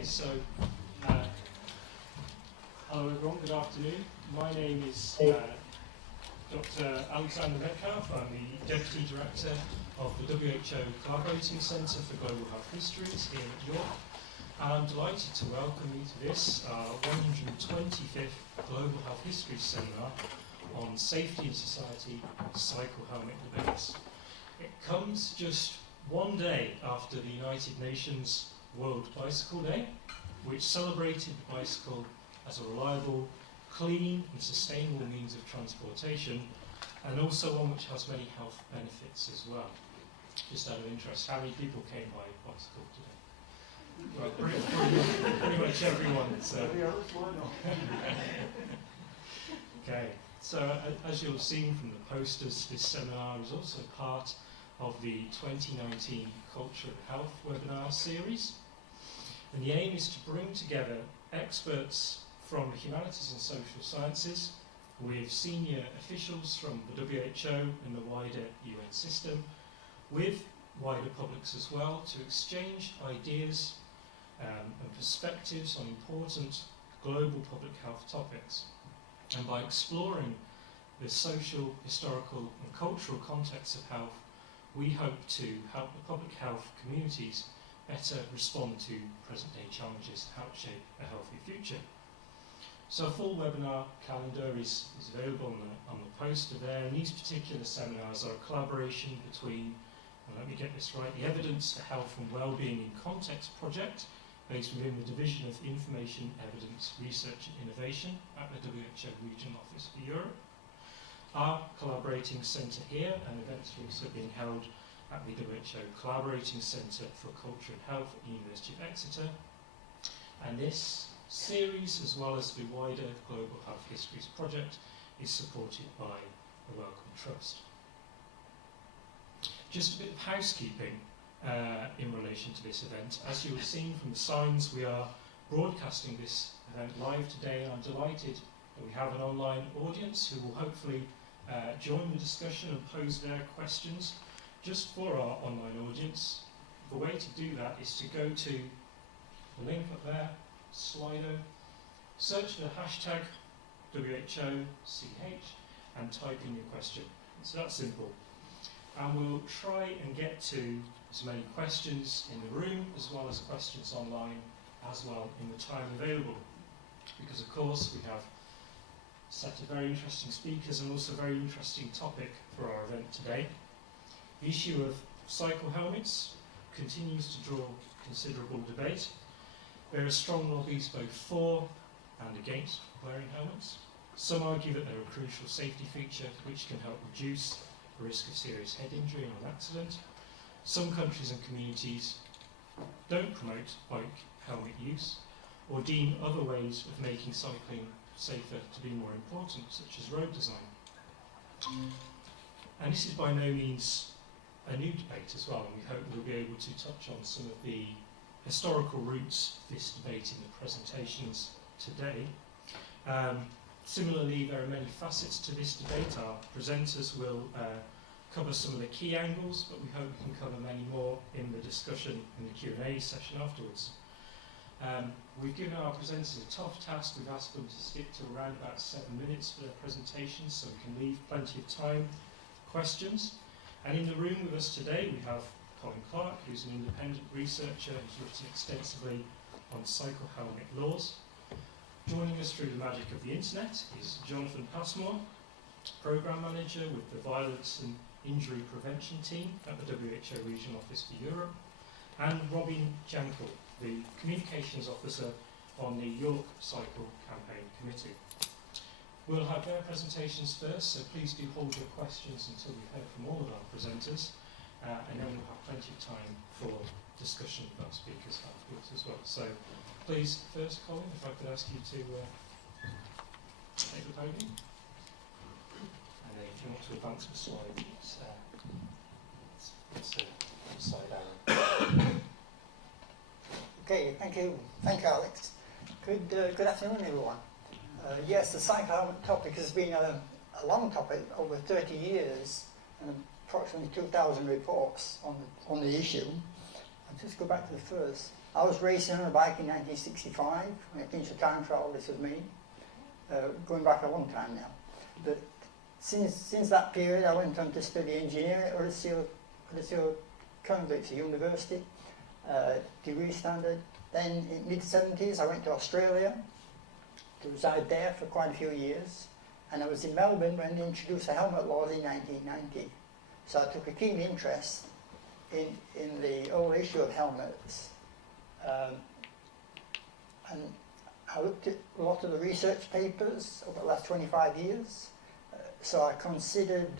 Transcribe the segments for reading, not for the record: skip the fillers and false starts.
Okay, so hello everyone, good afternoon. My name is Dr. Alexander Metcalf. I'm the Deputy Director of the WHO Collaborating Centre for Global Health Histories here at York. And I'm delighted to welcome you to this 125th Global Health Histories Seminar on Safety in Society Cycle Helmet Debates. It comes just one day after the United Nations World Bicycle Day, which celebrated the bicycle as a reliable, clean and sustainable means of transportation, and also one which has many health benefits as well. Just out of interest, how many people came by bicycle today? Well, pretty much everyone. So. Okay, so as you'll have seen from the posters, this seminar is also part of the 2019 Culture and Health webinar series. And the aim is to bring together experts from the humanities and social sciences with senior officials from the WHO and the wider UN system, with wider publics as well, to exchange ideas and perspectives on important global public health topics. And by exploring the social, historical and cultural context of health, we hope to help the public health communities better respond to present-day challenges and help shape a healthy future. So a full webinar calendar is available on the poster there, and these particular seminars are a collaboration between, and let me get this right, the Evidence for Health and Wellbeing in Context project, based within the Division of Information, Evidence, Research and Innovation at the WHO Regional Office for Europe. Our collaborating centre here, and events are also being held at the WHO Collaborating Centre for Culture and Health at the University of Exeter. And this series, as well as the wider Global Health Histories project, is supported by the Wellcome Trust. Just a bit of housekeeping in relation to this event. As you have seen from the signs, we are broadcasting this event live today, and I'm delighted that we have an online audience who will hopefully join the discussion and pose their questions. Just for our online audience, the way to do that is to go to the link up there, Slido, search for the hashtag WHOCH and type in your question. It's that simple. And we'll try and get to as many questions in the room as well as questions online as well in the time available. Because of course we have a set of very interesting speakers and also a very interesting topic for our event today. The issue of cycle helmets continues to draw considerable debate. There are strong lobbies both for and against wearing helmets. Some argue that they're a crucial safety feature which can help reduce the risk of serious head injury and an accident. Some countries and communities don't promote bike helmet use or deem other ways of making cycling safer to be more important, such as road design. And this is by no means a new debate as well, and we hope we'll be able to touch on some of the historical roots of this debate in the presentations today. Similarly, there are many facets to this debate. Our presenters will cover some of the key angles, but we hope we can cover many more in the discussion in the Q&A session afterwards. We've given our presenters a tough task. We've asked them to stick to around about 7 minutes for their presentations, so we can leave plenty of time for questions. And in the room with us today, we have Colin Clark, who's an independent researcher who's written extensively on cycle helmet laws. Joining us through the magic of the internet is Jonathan Passmore, Programme Manager with the Violence and Injury Prevention Team at the WHO Regional Office for Europe, and Robin Jankel, the Communications Officer on the York Cycle Campaign Committee. We'll have their presentations first, so please do hold your questions until we've heard from all of our presenters, and then we'll have plenty of time for discussion with our speakers afterwards as well. So please, first, Colin, if I could ask you to take the podium. And then if you want to advance the slide, it's upside down. Okay, thank you. Thank you, Alex. Good afternoon, everyone. Yes, the cycle helmet topic has been a long topic, over 30 years, and approximately 2,000 reports on the issue. just go back to the first. I was racing on a bike in 1965 when I finished the time trial. This was me, going back a long time now. But since that period, I went on to study engineering at Huddersfield Convicts University, degree standard. Then in mid-70s, I went to Australia to reside there for quite a few years. And I was in Melbourne when they introduced the helmet laws in 1990. So I took a keen interest in the whole issue of helmets. And I looked at a lot of the research papers over the last 25 years. So I considered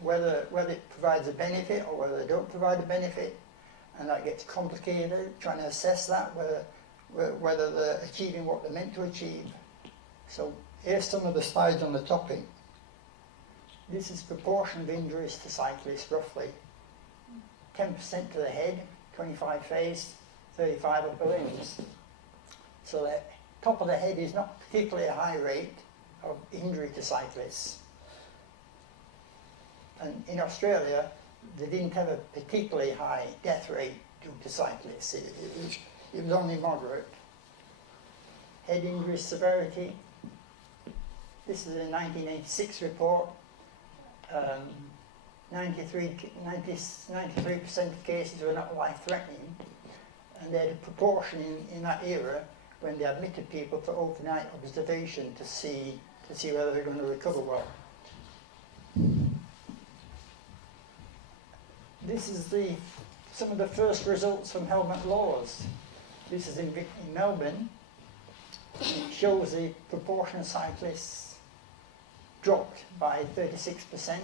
whether it provides a benefit or whether they don't provide a benefit. And that gets complicated, trying to assess that, whether they're achieving what they're meant to achieve. So here's some of the slides on the topic. This is proportion of injuries to cyclists, roughly. 10% to the head, 25 face, 35 upper limbs. So the top of the head is not particularly a high rate of injury to cyclists. And in Australia, they didn't have a particularly high death rate due to cyclists. It was only moderate. Head injury severity. This is a 1986 report. 93% of cases were not life-threatening, and they had a proportion in that era when they admitted people for overnight observation to see whether they're going to recover well. This is some of the first results from helmet laws. This is in Melbourne. It shows the proportion of cyclists dropped by 36%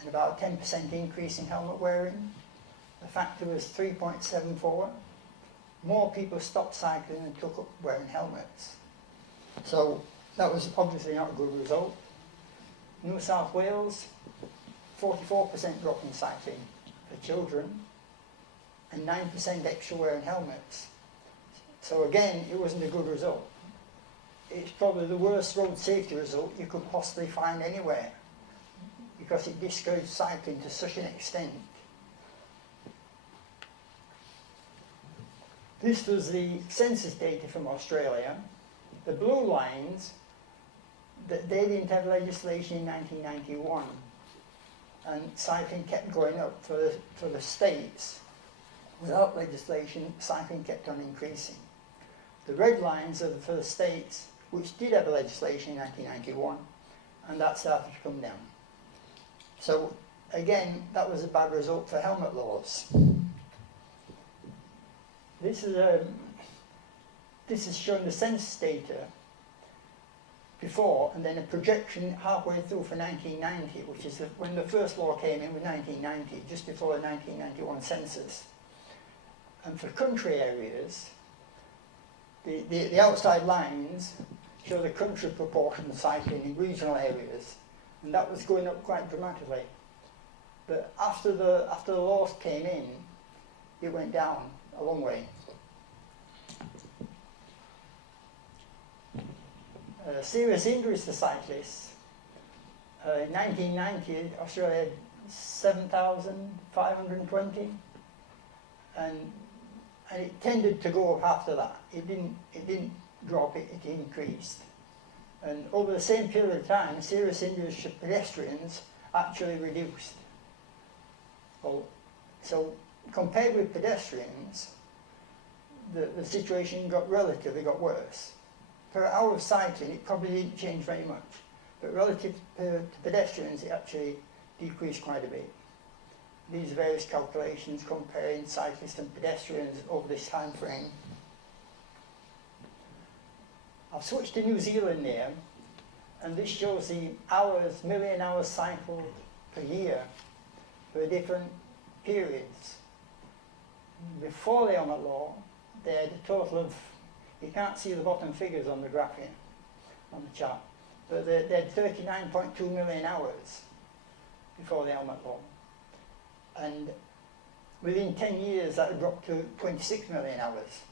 and about a 10% increase in helmet wearing. The factor was 3.74. More people stopped cycling and took up wearing helmets. So that was obviously not a good result. New South Wales, 44% drop in cycling for children and 9% extra wearing helmets. So again, it wasn't a good result. It's probably the worst road safety result you could possibly find anywhere because it discouraged cycling to such an extent. This was the census data from Australia. The blue lines, they didn't have legislation in 1991, and cycling kept going up for the states. Without legislation, cycling kept on increasing. The red lines are for the states which did have legislation in 1991, and that started to come down. So again, that was a bad result for helmet laws. This is showing the census data before, and then a projection halfway through for 1990, which is when the first law came in with 1990, just before the 1991 census. And for country areas, the outside lines show the country proportion of cycling in regional areas, and that was going up quite dramatically. But after the laws came in, it went down a long way. Serious injuries to cyclists. In 1990, Australia had 7,520, and it tended to go up after that. It didn't drop, it increased. And over the same period of time, serious injuries to pedestrians actually reduced. Well, so compared with pedestrians, the situation relatively got worse. Per hour of cycling, it probably didn't change very much, but relative to pedestrians, it actually decreased quite a bit. These various calculations comparing cyclists and pedestrians over this time frame. I've switched to New Zealand here, and this shows the hours, million hours cycled per year for different periods. Before the helmet law, they had a total of, you can't see the bottom figures on the graph here, on the chart, but they had 39.2 million hours before the helmet law. And within 10 years, that had dropped to 26 million hours.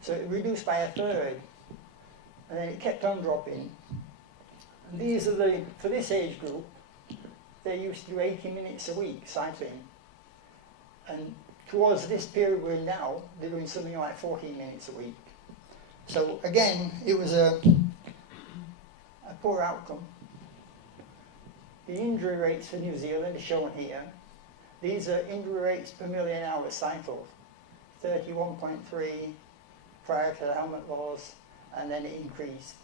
So it reduced by a third, and then it kept on dropping. And these are for this age group, they used to do 80 minutes a week cycling. And towards this period we're in now, they're doing something like 14 minutes a week. So again, it was a poor outcome. The injury rates for New Zealand are shown here. These are injury rates per million hours cycled. 31.3 prior to the helmet laws, and then it increased.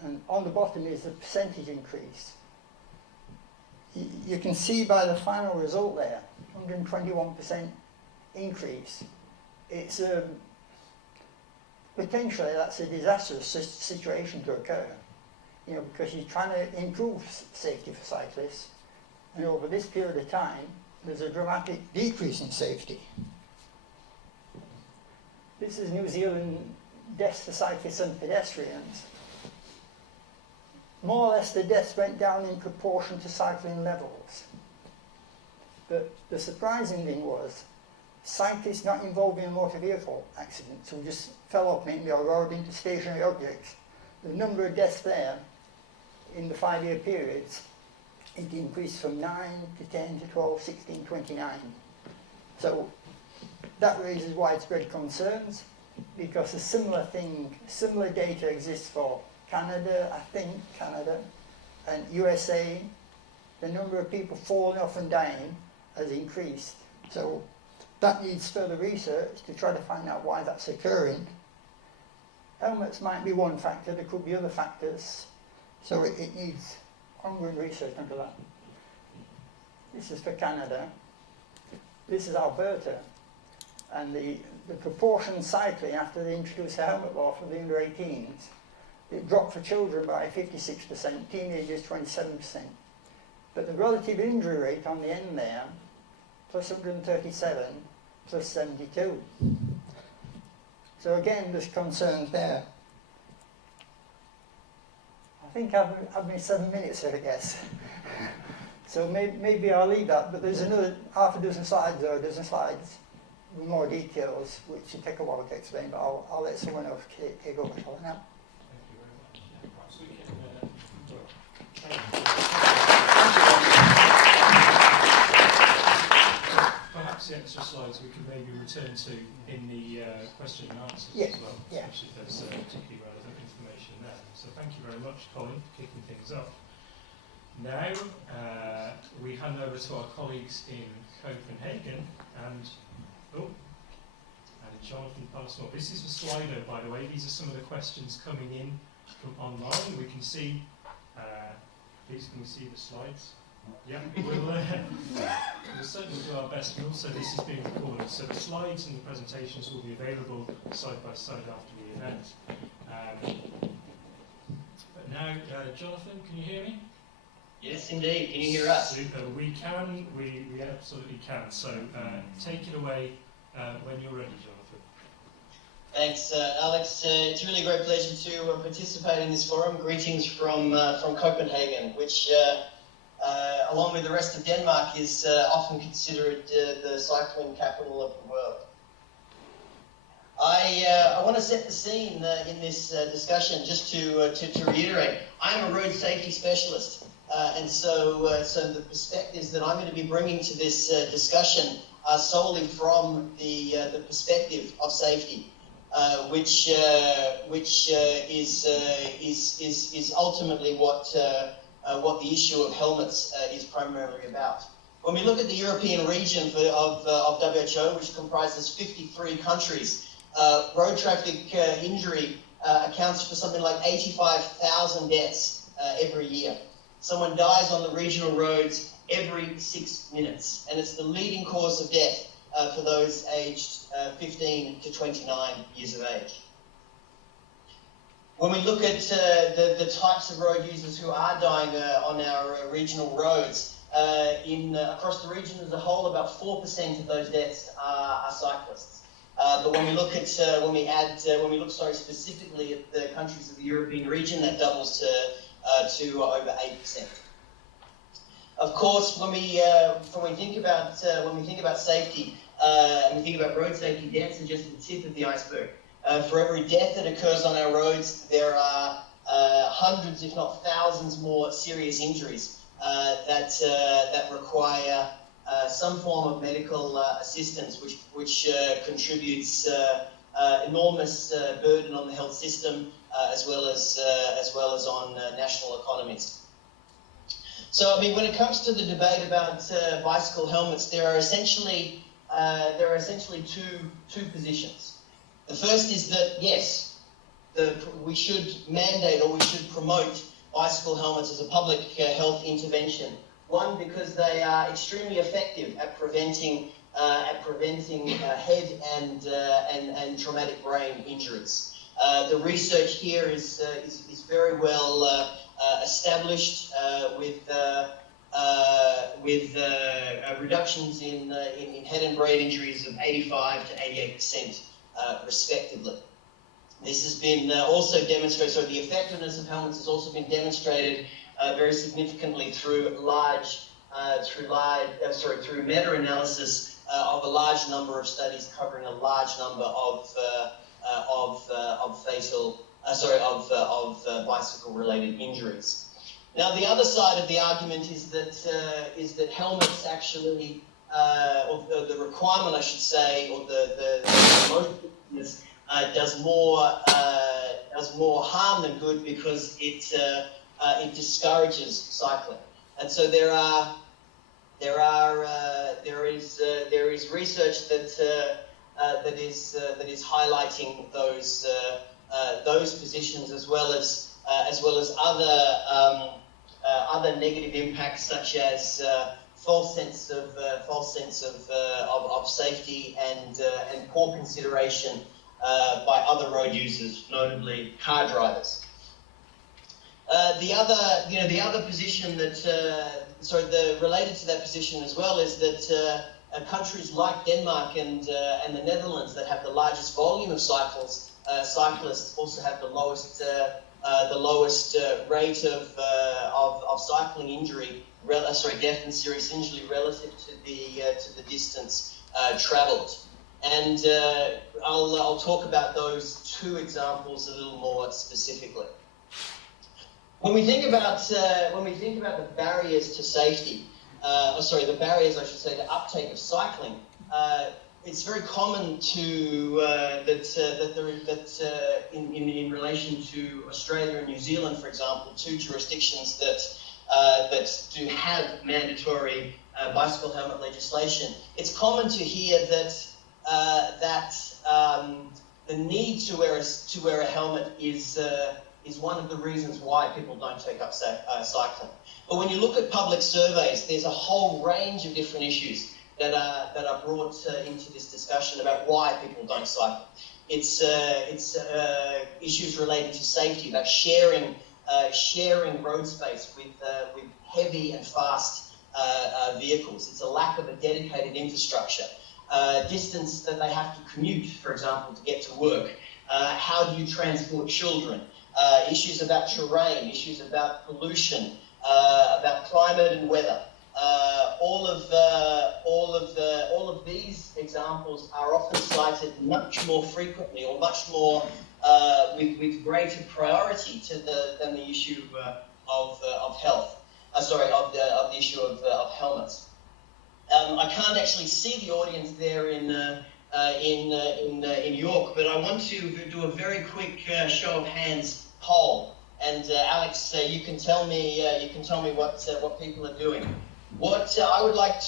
And on the bottom is the percentage increase. You can see by the final result there, 121% increase. It's potentially that's a disastrous situation to occur, you know, because you're trying to improve safety for cyclists, and over this period of time, there's a dramatic decrease in safety. This is New Zealand deaths for cyclists and pedestrians. More or less the deaths went down in proportion to cycling levels. But the surprising thing was, cyclists not involved in a motor vehicle accidents who just fell off mainly or rode into stationary objects, the number of deaths there in the 5-year periods, it increased from 9 to 10 to 12, 16, 29. So that raises widespread concerns because a similar data exists for Canada, and USA. The number of people falling off and dying has increased. So that needs further research to try to find out why that's occurring. Helmets might be one factor, there could be other factors. So it needs ongoing research into that. This is for Canada. This is Alberta. And the proportion cycling after they introduced the helmet law for the under 18s, it dropped for children by 56%, teenagers 27%. But the relative injury rate on the end there, plus 137, plus 72. So again, there's concerns there. I think I've been 7 minutes here, I guess. So maybe I'll leave that, but there's another half a dozen slides or a dozen slides with more details, which will take a while to explain, but I'll let someone else take over for now. Perhaps the extra slides we can maybe return to in the question and answers as well, especially if there's particularly relevant information there. So thank you very much, Colin, for kicking things off. Now we hand over to our colleagues in Copenhagen and Jonathan Parsmore. This is a Slido, by the way. These are some of the questions coming in from online. We can see. Please, can we see the slides? Yeah, we'll certainly do our best. And also, this is being recorded, so the slides and the presentations will be available side by side after the event. But now, Jonathan, can you hear me? Yes, indeed. Can you hear us? Super. We can. We absolutely can. So take it away when you're ready, Jonathan. Thanks, Alex. It's a really great pleasure to participate in this forum. Greetings from Copenhagen, which, along with the rest of Denmark, is often considered the cycling capital of the world. I want to set the scene in this discussion just to reiterate. I'm a road safety specialist, and so the perspectives that I'm going to be bringing to this discussion are solely from the perspective of safety. Which is ultimately what the issue of helmets is primarily about. When we look at the European region of WHO, which comprises 53 countries, road traffic injury accounts for something like 85,000 deaths every year. Someone dies on the regional roads every 6 minutes, and it's the leading cause of death for those aged 15 to 29 years of age. When we look at the types of road users who are dying on our regional roads, across the region as a whole, about 4% of those deaths are cyclists. But when we look specifically at the countries of the European region, that doubles to over 8%. Of course, when we think about safety, and we think about road safety, deaths are just the tip of the iceberg. For every death that occurs on our roads, there are hundreds, if not thousands, more serious injuries that require some form of medical assistance, which contributes enormous burden on the health system, as well as on national economies. So, I mean, when it comes to the debate about bicycle helmets, there are essentially two positions. The first is that yes, we should mandate or we should promote bicycle helmets as a public health intervention. One, because they are extremely effective at preventing head and traumatic brain injuries. The research here is very well established with reductions in head and brain injuries of 85 to 88% respectively. This has been also demonstrated. So the effectiveness of helmets has also been demonstrated very significantly through meta-analysis of a large number of studies covering a large number of bicycle-related injuries. Now, the other side of the argument is that helmets actually, or the requirement, I should say, or the motion does more harm than good because it discourages cycling, and so there is research that is highlighting those positions as well as other negative impacts such as false sense of safety and poor consideration by other road users, notably car drivers. The other position related to that position as well is that countries like Denmark and the Netherlands that have the largest volume of cyclists also have the lowest rate of cycling injury, death and serious injury relative to the distance travelled. And I'll talk about those two examples a little more specifically. When we think about the barriers to safety, the barriers, I should say, to uptake of cycling, it's very common in relation to Australia and New Zealand, for example, two jurisdictions that do have mandatory bicycle helmet legislation. It's common to hear that the need to wear a helmet is one of the reasons why people don't take up cycling. But when you look at public surveys, there's a whole range of different issues that are brought into this discussion about why people don't cycle. It's issues related to safety, about sharing road space with heavy and fast vehicles. It's a lack of a dedicated infrastructure. Distance that they have to commute, for example, to get to work. How do you transport children? Issues about terrain, issues about pollution, about climate and weather. All of these examples are often cited much more frequently, or much more with greater priority than the issue of health. The issue of helmets. I can't actually see the audience there in York, but I want to do a very quick show of hands poll. And Alex, you can tell me what people are doing. What I would like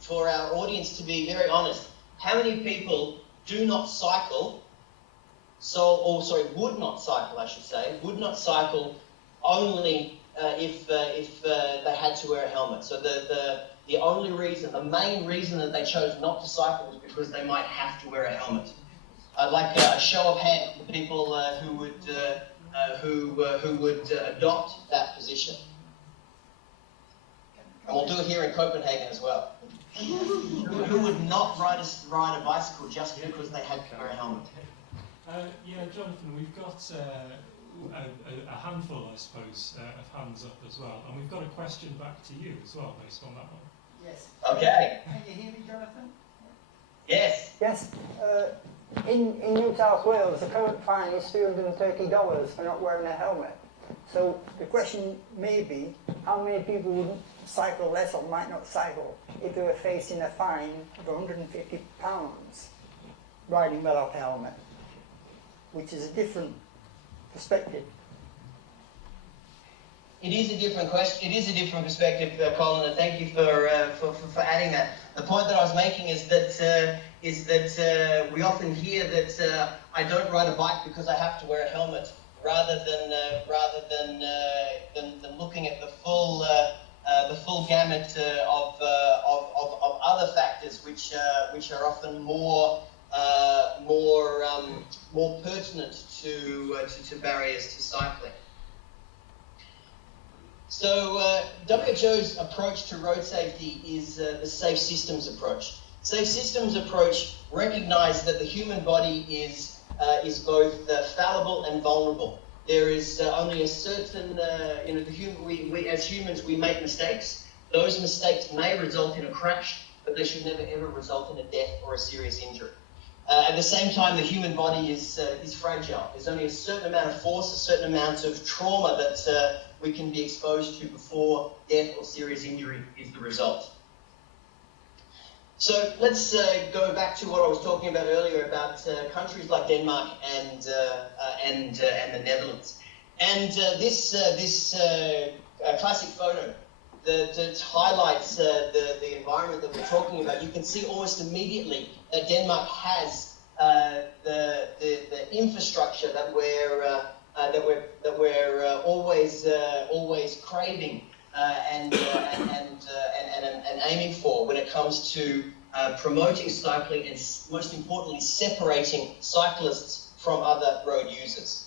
for our audience to be very honest. How many people do not cycle? Would not cycle, I should say. Would not cycle only if they had to wear a helmet. So the only reason, the main reason that they chose not to cycle was because they might have to wear a helmet. I'd like a show of hands for people who would adopt that position. And we'll do it here in Copenhagen as well. Who would not ride a bicycle just because they had to wear a helmet? Yeah, Jonathan, we've got a handful, I suppose, of hands up as well. And we've got a question back to you as well, based on that one. Yes. Okay. Can you hear me, Jonathan? Yes. Yes. In New South Wales, the current fine is $330 for not wearing a helmet. So the question may be, how many people would cycle less or might not cycle if they were facing a fine of £150 riding without a helmet, which is a different perspective. It is a different question. It is a different perspective, Colin, and thank you for adding that. The point that I was making is that we often hear that I don't ride a bike because I have to wear a helmet, rather than looking at the full gamut of other factors which are often more pertinent to barriers to cycling. So WHO's approach to road safety is the safe systems approach. Safe systems approach recognizes that the human body is both fallible and vulnerable. There is only a certain, we as humans, we make mistakes. Those mistakes may result in a crash, but they should never ever result in a death or a serious injury. At the same time, the human body is fragile. There's only a certain amount of force, a certain amount of trauma that we can be exposed to before death or serious injury is the result. So let's go back to what I was talking about earlier about countries like Denmark and the Netherlands. And this classic photo that highlights the environment that we're talking about, you can see almost immediately that Denmark has the infrastructure that we're always craving and aiming for when it comes to promoting cycling and, most importantly, separating cyclists from other road users.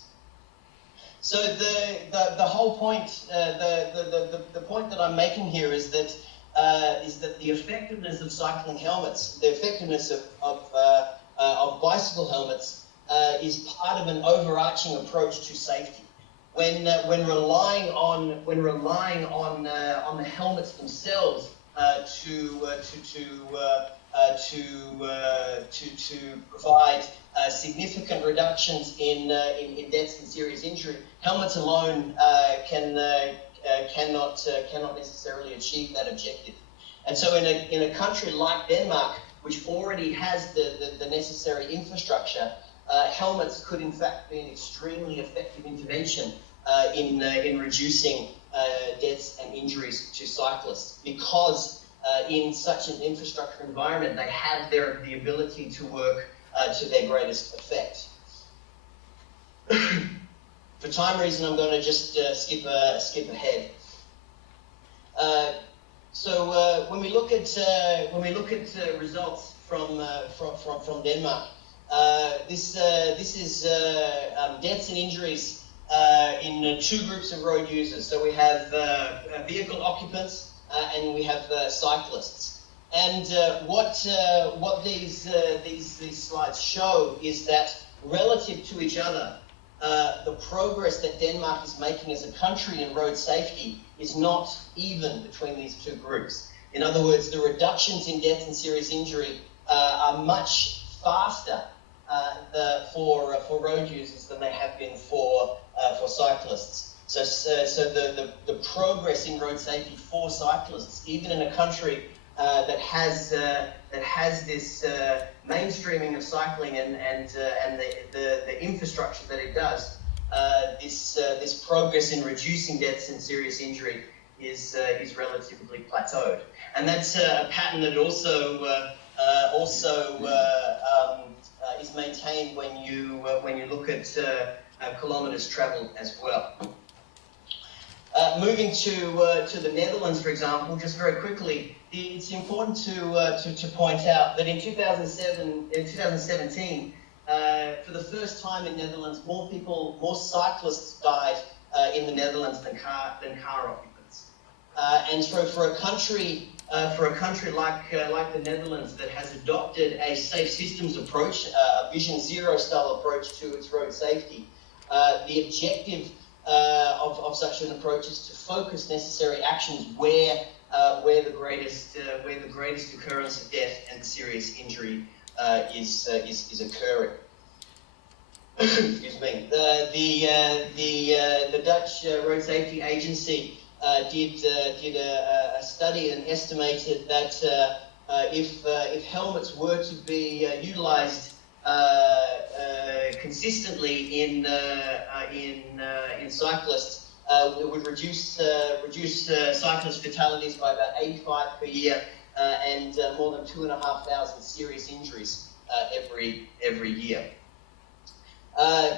So the whole point, the point that I'm making here is that the effectiveness of cycling helmets, the effectiveness of bicycle helmets, is part of an overarching approach to safety. When relying on the helmets themselves to provide significant reductions in deaths and serious injury, helmets alone cannot necessarily achieve that objective. And so in a country like Denmark, which already has the necessary infrastructure, helmets could in fact be an extremely effective intervention in reducing deaths and injuries to cyclists, because in such an infrastructure environment they have the ability to work to their greatest effect. For time reason, I'm going to just skip ahead. So when we look at results from Denmark, this is deaths and injuries in two groups of road users. So we have vehicle occupants and we have cyclists. And what these slides show is that relative to each other, the progress that Denmark is making as a country in road safety is not even between these two groups. In other words, the reductions in death and serious injury are much faster for road users than they have been for cyclists. So the progress in road safety for cyclists, even in a country that has this mainstreaming of cycling and the infrastructure that it does, this progress in reducing deaths and serious injury is relatively plateaued, and that's a pattern that also is maintained when you look at kilometres travelled as well. Moving to the Netherlands, for example, just very quickly, it's important to point out that in 2017, for the first time in Netherlands, more cyclists died in the Netherlands than car occupants. And so for a country like the Netherlands that has adopted a safe systems approach, a Vision Zero style approach to its road safety, the objective of such an approach is to focus necessary actions where the greatest occurrence of death and serious injury is occurring. Excuse me. The Dutch Road Safety Agency did a study and estimated that if helmets were to be utilised consistently in cyclists, it would reduce cyclist fatalities by about 85 per year, and more than 2,500 serious injuries every year.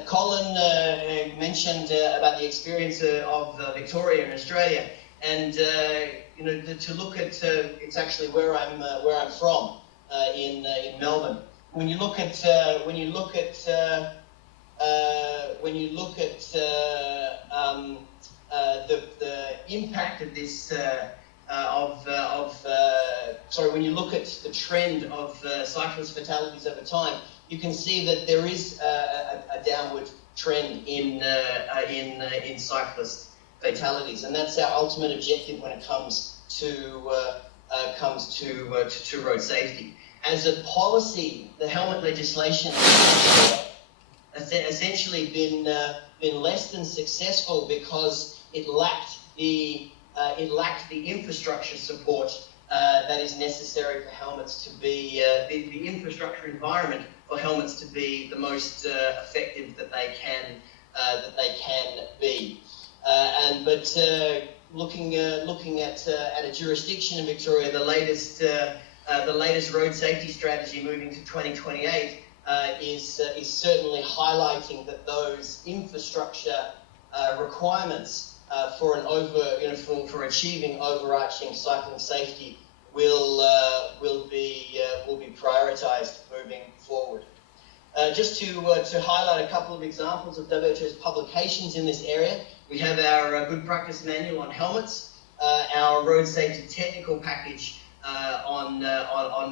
Colin mentioned about the experience of Victoria in Australia, and to look at it's actually where I'm from in Melbourne. When you look at the impact of this when you look at the trend of cyclist fatalities over time, you can see that there is a downward trend in cyclist fatalities, and that's our ultimate objective when it comes to road safety. As a policy, the helmet legislation has essentially been less than successful because it lacked the infrastructure support that is necessary for helmets to be the infrastructure environment for helmets to be the most effective that they can be. But looking at a jurisdiction in Victoria, the latest road safety strategy moving to 2028 is certainly highlighting that those infrastructure requirements for achieving overarching cycling safety will be prioritised moving forward. Just to highlight a couple of examples of WHO's publications in this area, we have our good practice manual on helmets, our road safety technical package on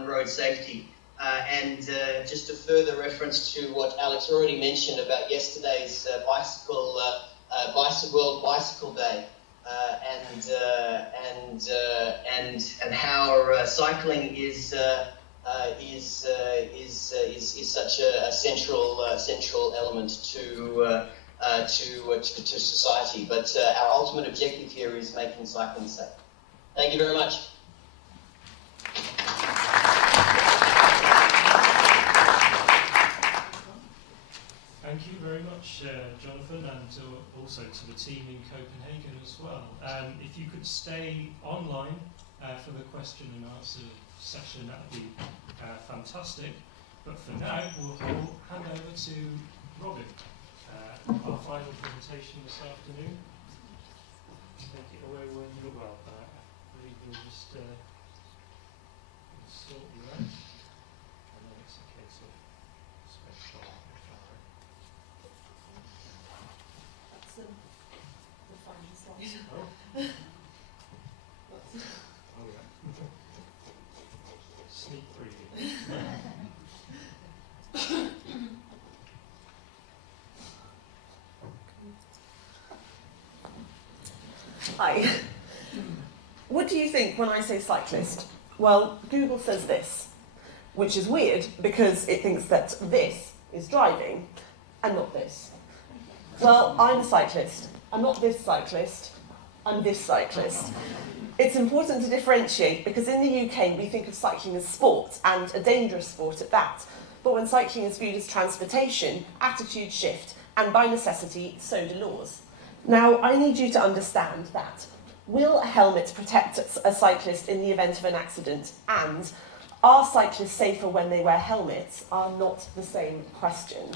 road safety, and just a further reference to what Alex already mentioned about yesterday's World Bicycle Day, and how cycling is such a central element to society. But our ultimate objective here is making cycling safe. Thank you very much. Thank you very much, Jonathan, and also to the team in Copenhagen as well. If you could stay online for the question and answer session, that would be fantastic. But for now, we'll hand over to Robin, our final presentation this afternoon. Take it away when you're well. We'll just sort you out. And then it's a case of special. That's the final slide. Oh. Oh yeah. Sneak preview. Hi. What do you think when I say cyclist? Well, Google says this, which is weird because it thinks that this is driving and not this. Well, I'm a cyclist. I'm not this cyclist. I'm this cyclist. It's important to differentiate because in the UK we think of cycling as sport, and a dangerous sport at that. But when cycling is viewed as transportation, attitudes shift, and by necessity, so do laws. Now, I need you to understand that. Will a helmet protect a cyclist in the event of an accident? And are cyclists safer when they wear helmets? Are not the same question.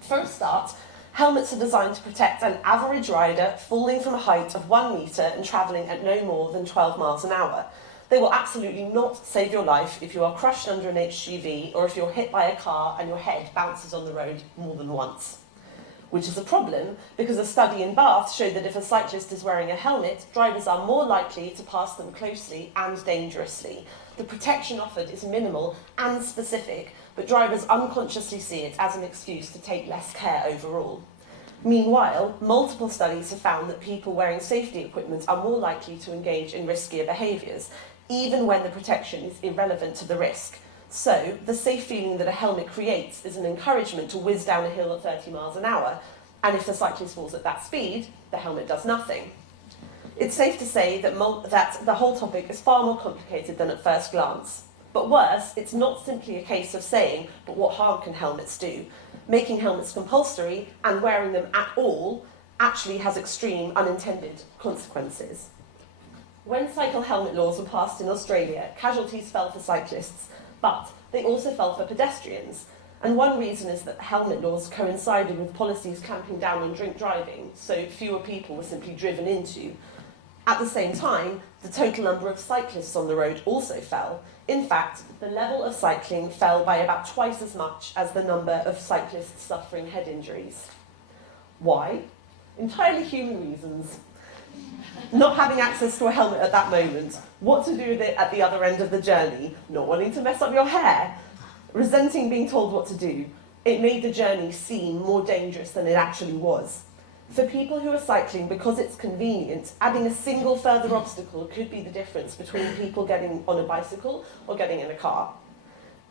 For a start, helmets are designed to protect an average rider falling from a height of 1 metre and travelling at no more than 12 miles an hour. They will absolutely not save your life if you are crushed under an HGV or if you're hit by a car and your head bounces on the road more than once. Which is a problem because a study in Bath showed that if a cyclist is wearing a helmet, drivers are more likely to pass them closely and dangerously. The protection offered is minimal and specific, but drivers unconsciously see it as an excuse to take less care overall. Meanwhile, multiple studies have found that people wearing safety equipment are more likely to engage in riskier behaviours, even when the protection is irrelevant to the risk. So, the safe feeling that a helmet creates is an encouragement to whiz down a hill at 30 miles an hour, and if the cyclist falls at that speed, the helmet does nothing. It's safe to say that, that the whole topic is far more complicated than at first glance. But worse, it's not simply a case of saying, but what harm can helmets do? Making helmets compulsory and wearing them at all actually has extreme unintended consequences. When cycle helmet laws were passed in Australia, casualties fell for cyclists, but they also fell for pedestrians. And one reason is that helmet laws coincided with policies clamping down on drink driving, so fewer people were simply driven into. At the same time, the total number of cyclists on the road also fell. In fact, the level of cycling fell by about twice as much as the number of cyclists suffering head injuries. Why? Entirely human reasons. Not having access to a helmet at that moment, what to do with it at the other end of the journey, not wanting to mess up your hair, resenting being told what to do. It made the journey seem more dangerous than it actually was. For people who are cycling because it's convenient, adding a single further obstacle could be the difference between people getting on a bicycle or getting in a car.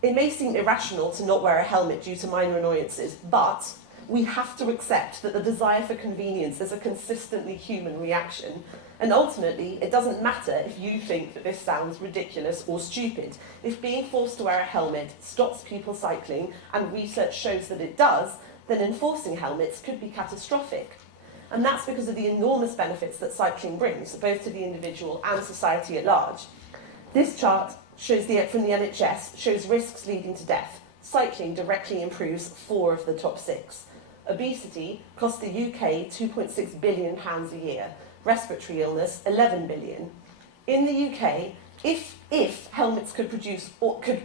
It may seem irrational to not wear a helmet due to minor annoyances, but we have to accept that the desire for convenience is a consistently human reaction. And ultimately, it doesn't matter if you think that this sounds ridiculous or stupid. If being forced to wear a helmet stops people cycling, and research shows that it does, then enforcing helmets could be catastrophic. And that's because of the enormous benefits that cycling brings, both to the individual and society at large. This chart shows from the NHS shows risks leading to death. Cycling directly improves 4 of the top 6. Obesity costs the UK £2.6 billion a year. Respiratory illness, 11 billion. In the UK, if helmets could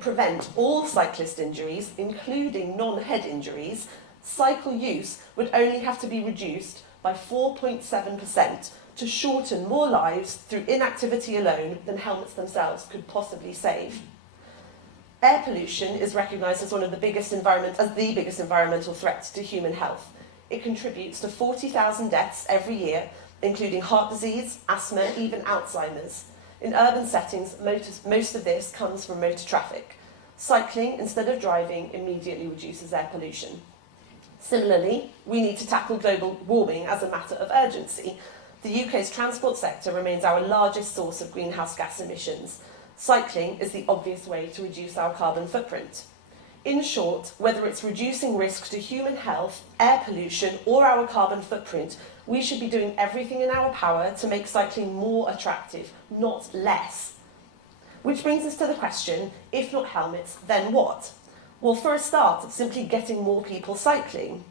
prevent all cyclist injuries, including non-head injuries, cycle use would only have to be reduced by 4.7% to shorten more lives through inactivity alone than helmets themselves could possibly save. Air pollution is recognised as the biggest environmental threat to human health. It contributes to 40,000 deaths every year, including heart disease, asthma, even Alzheimer's. In urban settings, most of this comes from motor traffic. Cycling, instead of driving, immediately reduces air pollution. Similarly, we need to tackle global warming as a matter of urgency. The UK's transport sector remains our largest source of greenhouse gas emissions. Cycling is the obvious way to reduce our carbon footprint. In short, whether it's reducing risk to human health, air pollution, or our carbon footprint, we should be doing everything in our power to make cycling more attractive, not less. Which brings us to the question, if not helmets, then what? Well, for a start, simply getting more people cycling.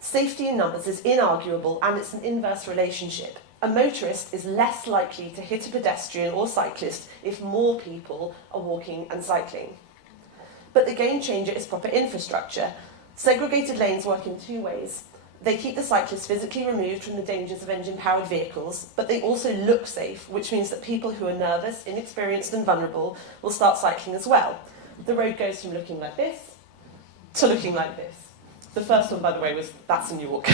Safety in numbers is inarguable, and it's an inverse relationship. A motorist is less likely to hit a pedestrian or cyclist if more people are walking and cycling. But the game changer is proper infrastructure. Segregated lanes work in 2 ways. They keep the cyclist physically removed from the dangers of engine-powered vehicles, but they also look safe, which means that people who are nervous, inexperienced and vulnerable will start cycling as well. The road goes from looking like this to looking like this. The first one, by the way, that's a New York.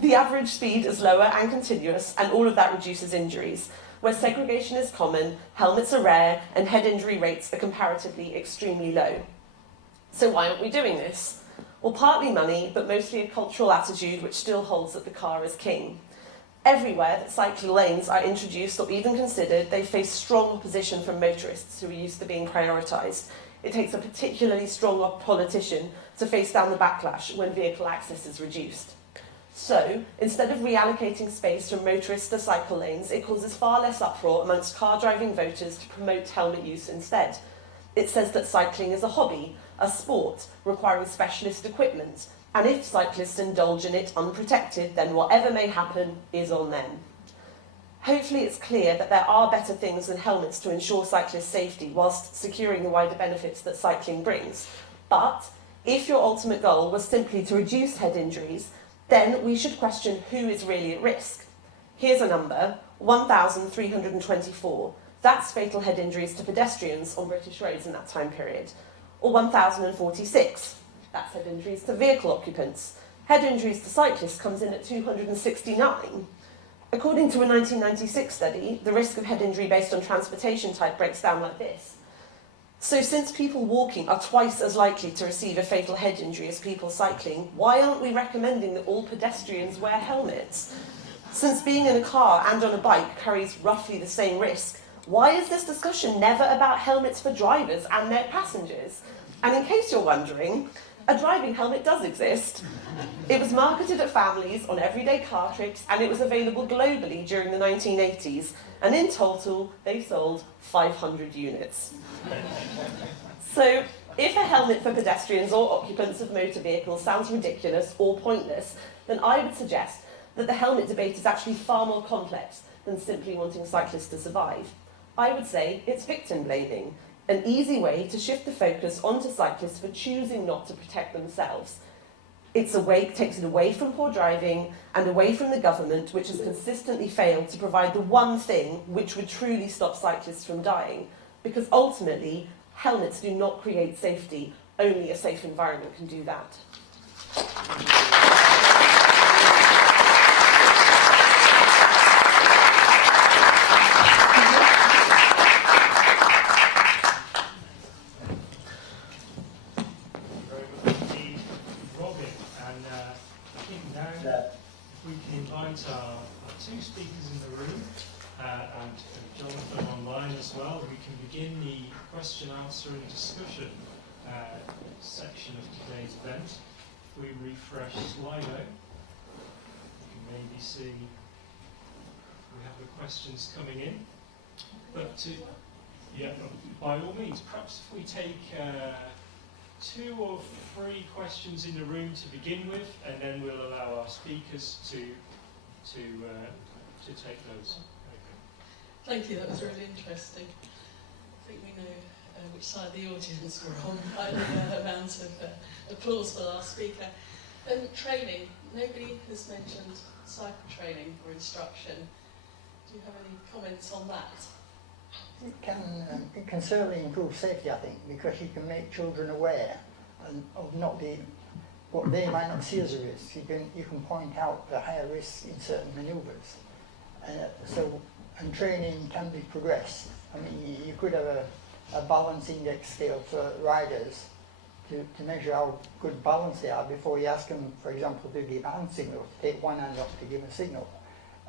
The average speed is lower and continuous, and all of that reduces injuries. Where segregation is common, helmets are rare, and head injury rates are comparatively extremely low. So why aren't we doing this? Well, partly money, but mostly a cultural attitude which still holds that the car is king. Everywhere that cycle lanes are introduced or even considered, they face strong opposition from motorists who are used to being prioritised. It takes a particularly strong politician to face down the backlash when vehicle access is reduced. So, instead of reallocating space from motorists to cycle lanes, it causes far less uproar amongst car-driving voters to promote helmet use instead. It says that cycling is a hobby, a sport, requiring specialist equipment, and if cyclists indulge in it unprotected, then whatever may happen is on them. Hopefully it's clear that there are better things than helmets to ensure cyclist safety whilst securing the wider benefits that cycling brings. But if your ultimate goal was simply to reduce head injuries, then we should question who is really at risk. Here's a number, 1,324. That's fatal head injuries to pedestrians on British roads in that time period. Or 1,046. That's head injuries to vehicle occupants. Head injuries to cyclists comes in at 269. According to a 1996 study, the risk of head injury based on transportation type breaks down like this. So since people walking are twice as likely to receive a fatal head injury as people cycling, why aren't we recommending that all pedestrians wear helmets? Since being in a car and on a bike carries roughly the same risk, why is this discussion never about helmets for drivers and their passengers? And in case you're wondering, a driving helmet does exist. It was marketed at families on everyday car trips, and it was available globally during the 1980s. And in total, they sold 500 units. So, if a helmet for pedestrians or occupants of motor vehicles sounds ridiculous or pointless, then I would suggest that the helmet debate is actually far more complex than simply wanting cyclists to survive. I would say it's victim blaming, an easy way to shift the focus onto cyclists for choosing not to protect themselves. It takes it away from poor driving and away from the government, which has consistently failed to provide the one thing which would truly stop cyclists from dying. Because ultimately, helmets do not create safety, only a safe environment can do that. Our two speakers in the room and Jonathan online as well, we can begin the question, answer and discussion section of today's event. If we refresh Slido, you can maybe see we have the questions coming in. But by all means, perhaps if we take 2 or 3 questions in the room to begin with, and then we'll allow our speakers to take those. Thank you, that was really interesting. I think we know which side the audience were on. I know the amount of applause for our speaker. Training, nobody has mentioned cycle training or instruction. Do you have any comments on that? It can certainly improve safety, I think, because you can make children aware of what they might not see as a risk. You can point out the higher risk in certain manoeuvres. And training can be progressed. I mean, you could have a balance index scale for riders to measure how good balance they are before you ask them, for example, to give hand signals, to take one hand up to give a signal.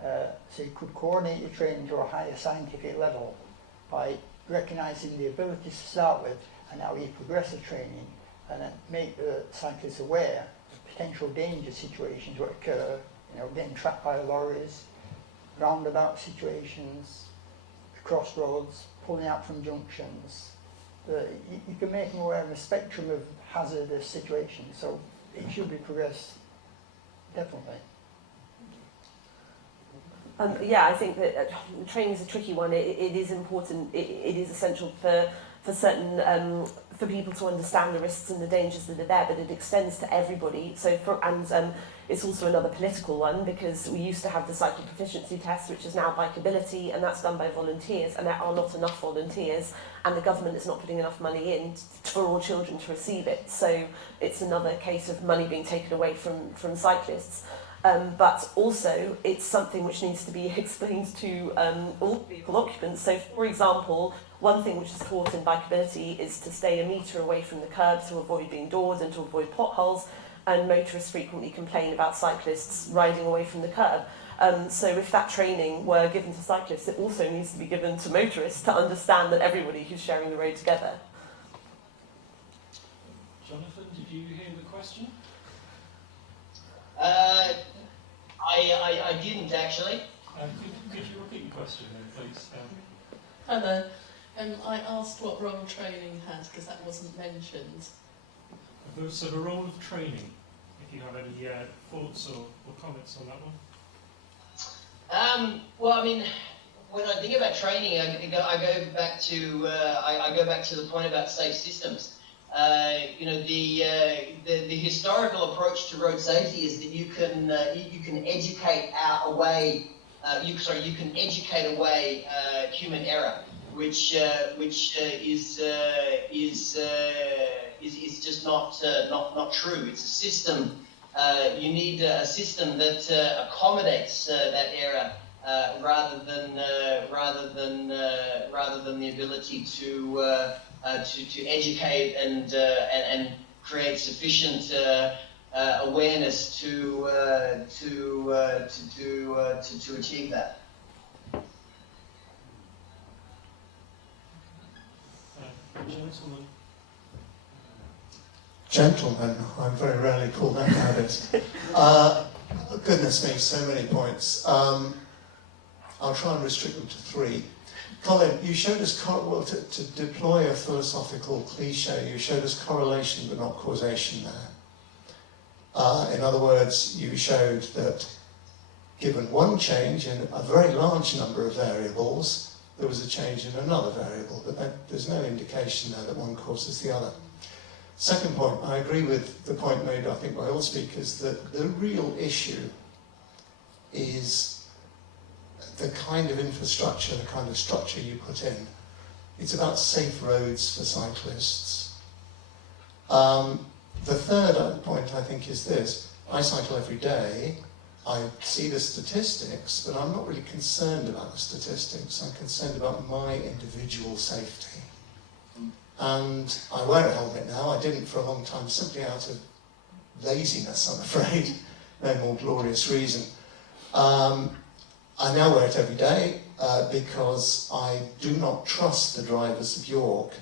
So you could coordinate your training to a higher scientific level by recognising the abilities to start with and how you progress the training, and then make the cyclists aware of potential danger situations that occur, getting trapped by lorries, roundabout situations, crossroads, pulling out from junctions. You can make them aware of a spectrum of hazardous situations, so it should be progressed, definitely. I think that training is a tricky one. It is important. It is essential for certain for people to understand the risks and the dangers that are there, but it extends to everybody. It's also another political one, because we used to have the cycle proficiency test, which is now bikeability, and that's done by volunteers, and there are not enough volunteers, and the government is not putting enough money in for all children to receive it. So it's another case of money being taken away from cyclists. But also, it's something which needs to be explained to all vehicle occupants. So, for example, one thing which is taught in bikeability is to stay a metre away from the curb to avoid being doored and to avoid potholes. And motorists frequently complain about cyclists riding away from the curb. So if that training were given to cyclists, it also needs to be given to motorists to understand that everybody who's sharing the road together. Jonathan, did you hear the question? I didn't actually. Could you repeat your question then, please? Hello. I asked what role training had, because that wasn't mentioned. So the role of training, if you have any thoughts or comments on that one? Well, I mean, when I think about training, I go back to the point about safe systems. The historical approach to road safety is that you can educate away human error, which is just not true. It's a system. You need a system that accommodates that error rather than the ability to educate and create sufficient awareness to achieve that. Gentlemen. Gentlemen, I'm very rarely called that nowadays. Goodness me, so many points. I'll try and restrict them to 3. Colin, you showed us, to deploy a philosophical cliche, you showed us correlation but not causation there. In other words, you showed that given one change in a very large number of variables, there was a change in another variable, but there's no indication there that one causes the other. Second point, I agree with the point made, I think, by all speakers, that the real issue is the kind of infrastructure, the kind of structure you put in. It's about safe roads for cyclists. The third point, I think, is this. I cycle every day. I see the statistics, but I'm not really concerned about the statistics. I'm concerned about my individual safety. And I wear a helmet now. I didn't for a long time, simply out of laziness, I'm afraid. No more glorious reason. I now wear it every day because I do not trust the drivers of York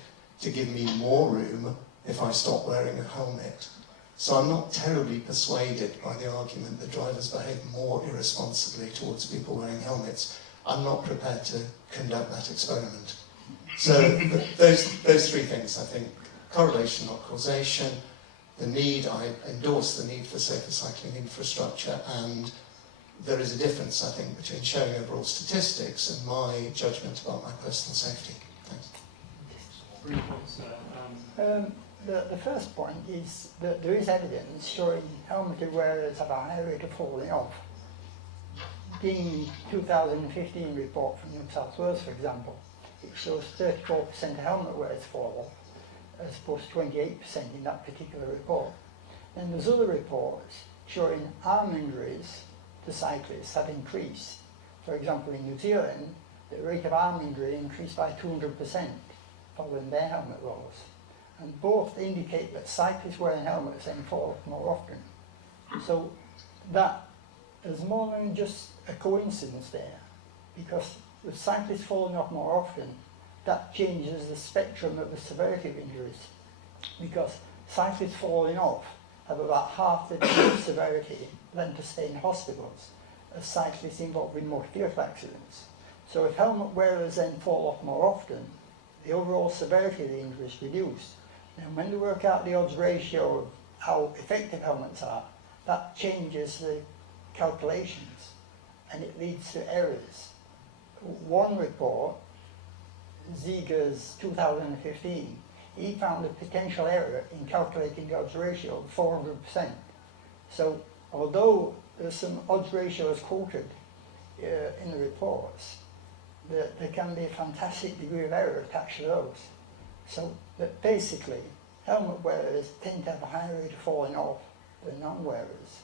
to give me more room if I stop wearing a helmet. So I'm not terribly persuaded by the argument that drivers behave more irresponsibly towards people wearing helmets. I'm not prepared to conduct that experiment. So those 3 things, I think, correlation, not causation, the need, I endorse the need for safer cycling infrastructure, and there is a difference, I think, between showing overall statistics and my judgment about my personal safety. Thanks. 3 points there. The first point is that there is evidence showing helmeted wearers have a high rate of falling off. The 2015 report from New South Wales, for example, it shows 34% of helmet wearers fall off, as opposed to 28% in that particular report. And there's other reports showing arm injuries to cyclists have increased. For example, in New Zealand, the rate of arm injury increased by 200% following their helmet laws. And both indicate that cyclists wearing helmets then fall off more often. So that is more than just a coincidence there, because with cyclists falling off more often, that changes the spectrum of the severity of injuries, because cyclists falling off have about half the disease severity length of stay in hospitals as cyclists involved in motor vehicle accidents. So if helmet wearers then fall off more often, the overall severity of the injury is reduced. And when they work out the odds ratio of how effective helmets are, that changes the calculations and it leads to errors. One report, Ziegler's 2015, he found a potential error in calculating the odds ratio of 400%. So although there's some odds ratios quoted in the reports, there can be a fantastic degree of error attached to those. So that basically, helmet wearers tend to have a higher rate of falling off than non-wearers.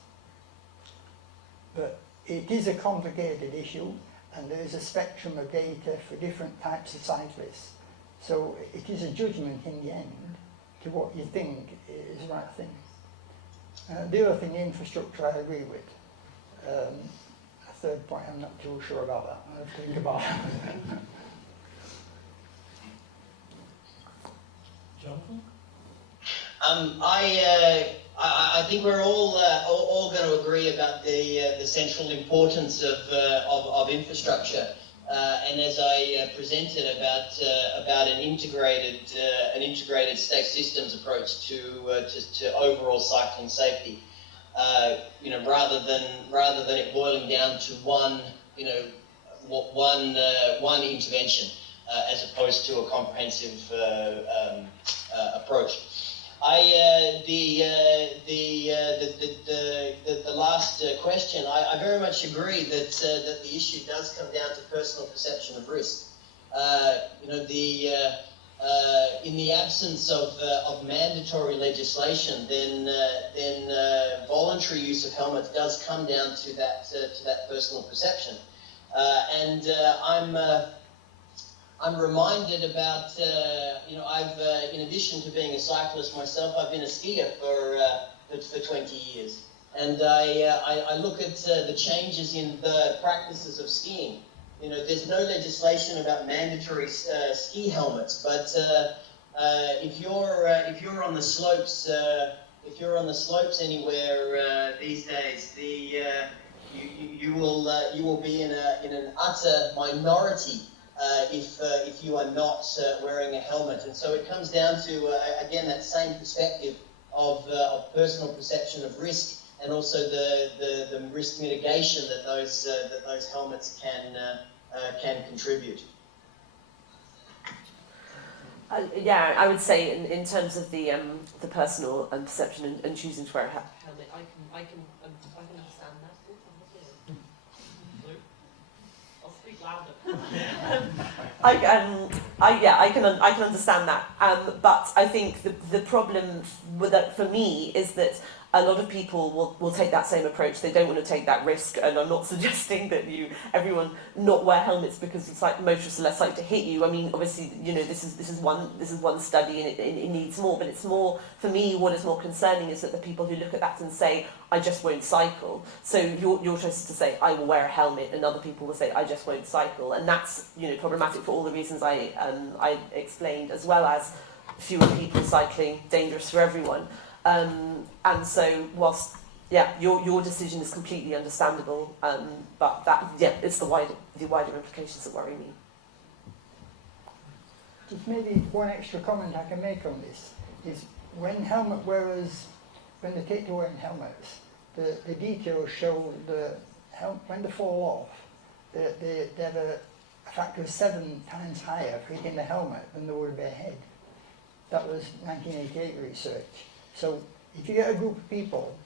But it is a complicated issue, and there is a spectrum of data for different types of cyclists. So it is a judgment in the end to what you think is the right thing. The other thing, the infrastructure, I agree with. A third point, I'm not too sure about that. I have to think about it. Jonathan? I think we're all going to agree about the central importance of infrastructure, and as I presented about an integrated state systems approach to overall cycling safety, rather than it boiling down to one intervention, as opposed to a comprehensive approach. The last question, I very much agree that the issue does come down to personal perception of risk. In the absence of mandatory legislation, then voluntary use of helmets does come down to that personal perception. I'm reminded about, I've, in addition to being a cyclist myself, I've been a skier for for 20 years. And I look at the changes in the practices of skiing. You know, there's no legislation about mandatory ski helmets, but if you're on the slopes, anywhere these days, you will be in an utter minority if you are not wearing a helmet. And so it comes down to again that same perspective of personal perception of risk, and also the risk mitigation that those helmets can contribute. Yeah, I would say in terms of the personal perception and choosing to wear a helmet, I can understand that. I'll speak louder. I can understand that. But I think the problem with that for me is that a lot of people will take that same approach. They don't want to take that risk, and I'm not suggesting that everyone not wear helmets because it's like motorists are less likely to hit you. I mean, obviously, you know, this is one study, and it needs more. But it's more, for me, what is more concerning is that the people who look at that and say, I just won't cycle. So your choice is to say, I will wear a helmet, and other people will say, I just won't cycle, and that's, you know, problematic for all the reasons I explained, as well as fewer people cycling, dangerous for everyone. And so, whilst your decision is completely understandable, but it's the wider implications that worry me. Just maybe one extra comment I can make on this is when helmet wearers, when they take to wearing helmets, the details show when they fall off, they have a factor of 7 times higher for hitting the helmet than they would their head. That was 1988 research. So if you get a group of people,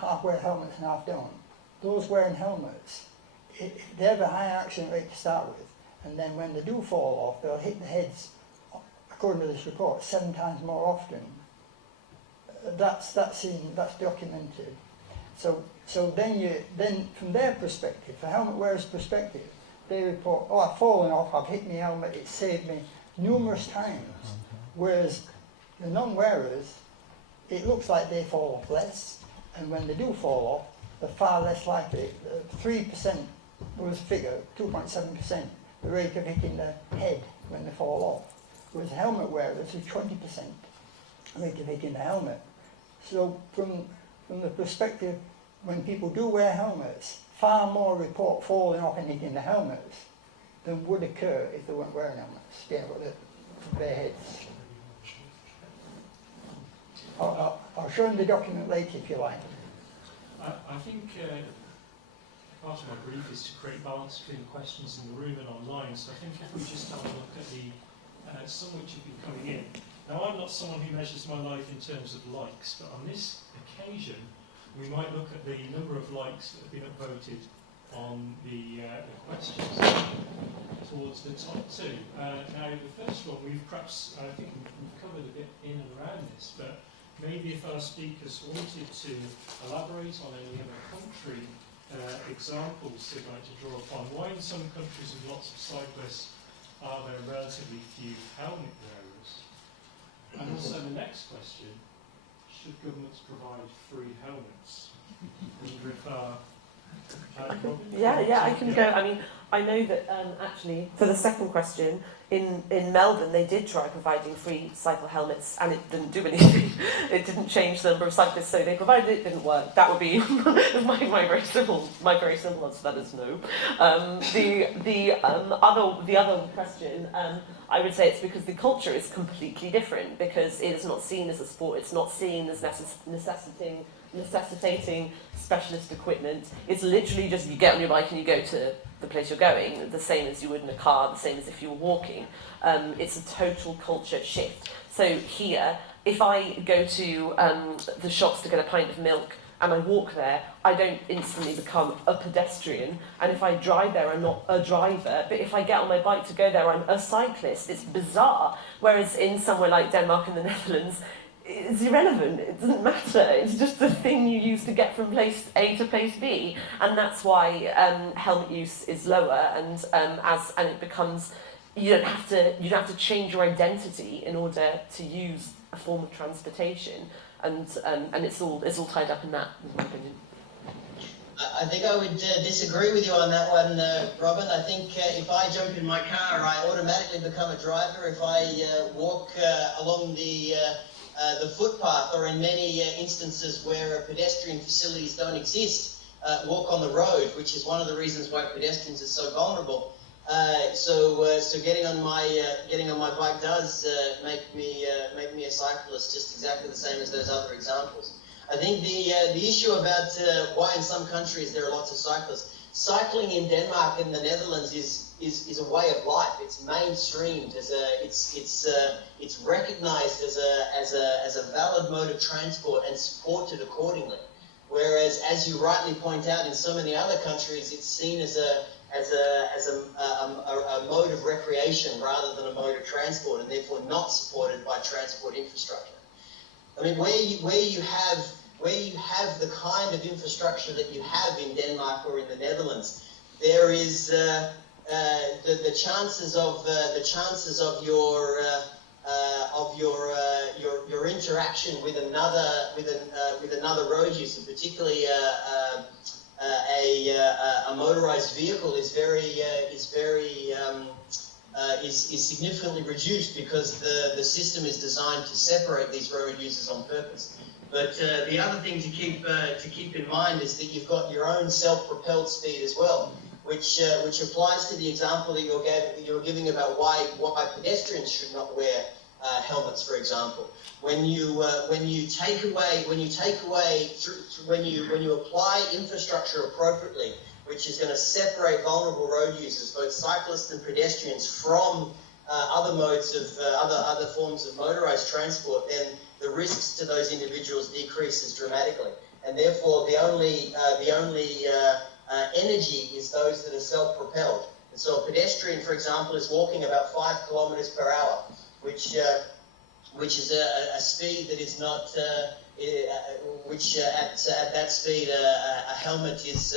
half wear helmets and half don't, those wearing helmets, they have a higher accident rate to start with, and then when they do fall off, they'll hit the heads, according to this report, 7 times more often. That's documented. So then from their perspective, the helmet wearer's perspective, they report, oh, I've fallen off, I've hit my helmet, it saved me numerous times. Whereas the non-wearers, it looks like they fall off less, and when they do fall off, they're far less likely. 3% was a figure, 2.7%, the rate of hitting the head when they fall off. Whereas helmet wearers is 20% rate of hitting the helmet. So from the perspective, when people do wear helmets, far more report falling off and hitting the helmets than would occur if they weren't wearing helmets, their heads. I'll show them the document later if you like. I think part of my brief is to create balance between questions in the room and online, so I think if we just have a look at some which have been coming in. Now, I'm not someone who measures my life in terms of likes, but on this occasion we might look at the number of likes that have been upvoted on the questions towards the top 2. Now, the first one, I think we've covered a bit in and around this, but maybe if our speakers wanted to elaborate on any other country examples they'd like to draw upon. Why in some countries with lots of cyclists are there relatively few helmet wearers? And also the next question, should governments provide free helmets? I can go. I mean, I know that actually, for the second question, in Melbourne they did try providing free cycle helmets, and it didn't do anything. It didn't change the number of cyclists, so they provided it, didn't work. That would be my very simple answer. That is no. The other question, I would say it's because the culture is completely different, because it is not seen as a sport. It's not seen as necessitating specialist equipment. It's literally just you get on your bike and you go to the place you're going, the same as you would in a car, the same as if you were walking. It's a total culture shift. So here, if I go to the shops to get a pint of milk and I walk there, I don't instantly become a pedestrian. And if I drive there, I'm not a driver. But if I get on my bike to go there, I'm a cyclist. It's bizarre. Whereas in somewhere like Denmark and the Netherlands, it's irrelevant. It doesn't matter. It's just the thing you use to get from place A to place B, and that's why helmet use is lower. And it becomes you don't have to change your identity in order to use a form of transportation, and it's all tied up in that, in my opinion. I think I would disagree with you on that one, Robin. I think if I jump in my car, I automatically become a driver. If I walk along the footpath, or in many instances where pedestrian facilities don't exist, walk on the road, which is one of the reasons why pedestrians are so vulnerable. So getting on my bike does make me a cyclist, just exactly the same as those other examples. I think the issue about why in some countries there are lots of cyclists. Cycling in Denmark and the Netherlands is a way of life. It's mainstreamed as it's recognised as a valid mode of transport and supported accordingly. Whereas, as you rightly point out, in so many other countries, it's seen as a mode of recreation rather than a mode of transport, and therefore not supported by transport infrastructure. I mean, where you have the kind of infrastructure that you have in Denmark or in the Netherlands, there is the chances of your interaction with another road user, particularly a motorized vehicle, is significantly reduced, because the system is designed to separate these road users on purpose. But the other thing to keep in mind is that you've got your own self-propelled speed as well, which applies to the example that you were giving about why pedestrians should not wear helmets, for example. When you apply infrastructure appropriately, which is going to separate vulnerable road users, both cyclists and pedestrians, from other modes of other forms of motorized transport, then the risks to those individuals decreases dramatically, and therefore the only energy is those that are self-propelled. And so a pedestrian, for example, is walking about 5 kilometers per hour, which is a speed that is not, which at that speed a helmet is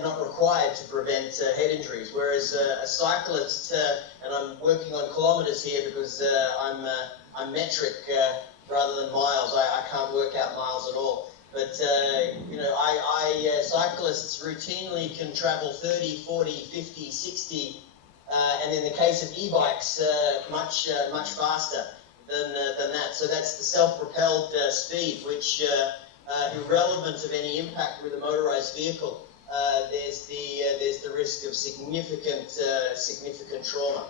not required to prevent head injuries. Whereas a cyclist, and I'm working on kilometers here because I'm metric rather than miles. I can't work out miles at all. But cyclists routinely can travel 30, 40, 50, 60. And in the case of e-bikes, much faster than that. So that's the self-propelled speed, which, irrelevant of any impact with a motorized vehicle, there's the risk of significant trauma.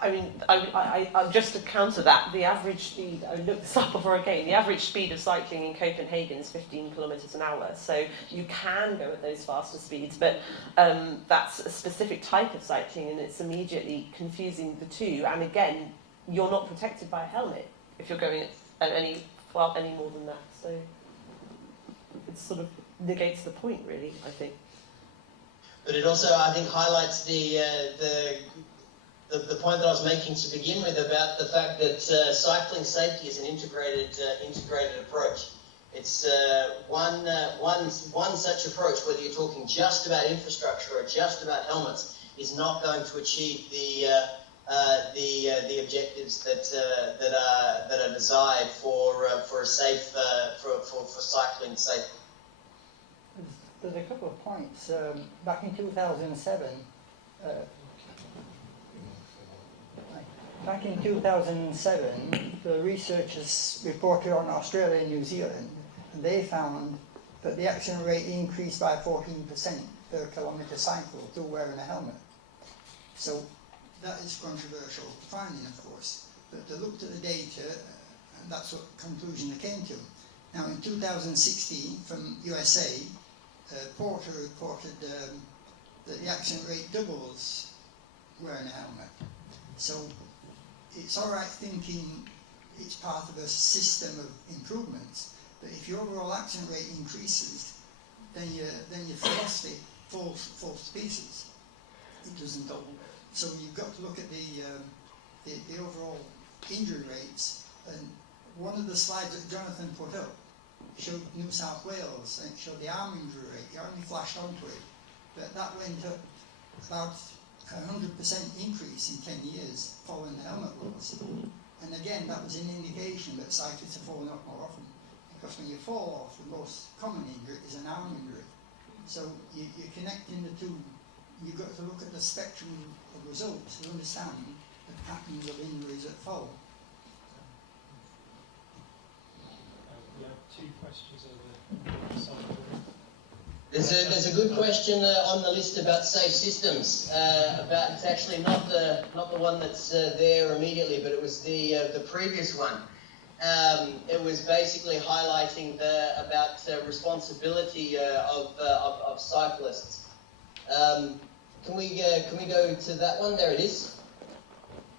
I mean, I just to counter that, the average speed, I looked this up before I came, the average speed of cycling in Copenhagen is 15 kilometres an hour, so you can go at those faster speeds, but that's a specific type of cycling, and it's immediately confusing the two, and again, you're not protected by a helmet if you're going at any more than that, so it sort of negates the point, really, I think. But it also, I think, highlights the point that I was making to begin with about the fact that cycling safety is an integrated approach. It's one such approach, whether you're talking just about infrastructure or just about helmets, is not going to achieve the objectives that are desired for a safe for cycling safety. There's a couple of points. Back in 2007. Back in 2007, the researchers reported on Australia and New Zealand, and they found that the accident rate increased by 14% per kilometre cycled through wearing a helmet. So that is controversial finding, of course, but they looked at the data, and that's what conclusion they came to. Now, in 2016, from USA, Porter reported that the accident rate doubles wearing a helmet. So it's all right thinking it's part of a system of improvements, but if your overall accident rate increases, then your philosophy falls to pieces. It doesn't. So you've got to look at the overall injury rates. And one of the slides that Jonathan put up showed New South Wales, and it showed the arm injury rate. You only flashed onto it, but that went up about 100% increase in 10 years following the helmet laws. And again, that was an indication that cyclists are falling off more often. Because when you fall off, the most common injury is an arm injury. So you're connecting the two. You've got to look at the spectrum of results to understand the patterns of injuries that fall. We have two questions over the side of the room. There's a good question on the list about safe systems. About it's actually not the one that's there immediately, but it was the previous one. It was basically highlighting about responsibility of cyclists. Can we go to that one? There it is.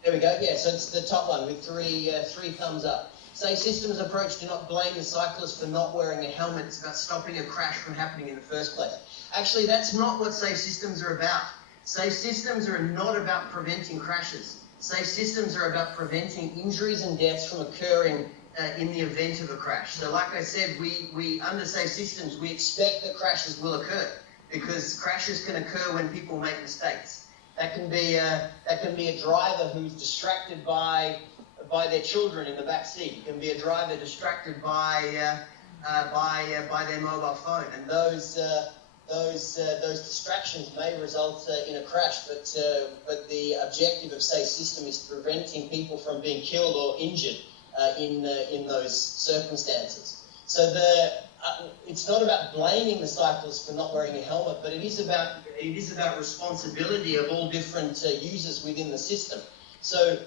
There we go. Yeah, so it's the top one with three thumbs up. Safe systems approach do not blame the cyclist for not wearing a helmet. It's about stopping a crash from happening in the first place. Actually, that's not what safe systems are about. Safe systems are not about preventing crashes. Safe systems are about preventing injuries and deaths from occurring in the event of a crash. So like I said, we under safe systems, we expect that crashes will occur because crashes can occur when people make mistakes. That can be a driver who's distracted by their children in the back seat. It can be a driver distracted by their mobile phone, and those distractions may result in a crash. But the objective of safe system is preventing people from being killed or injured in those circumstances. So it's not about blaming the cyclist for not wearing a helmet, but it is about responsibility of all different users within the system. So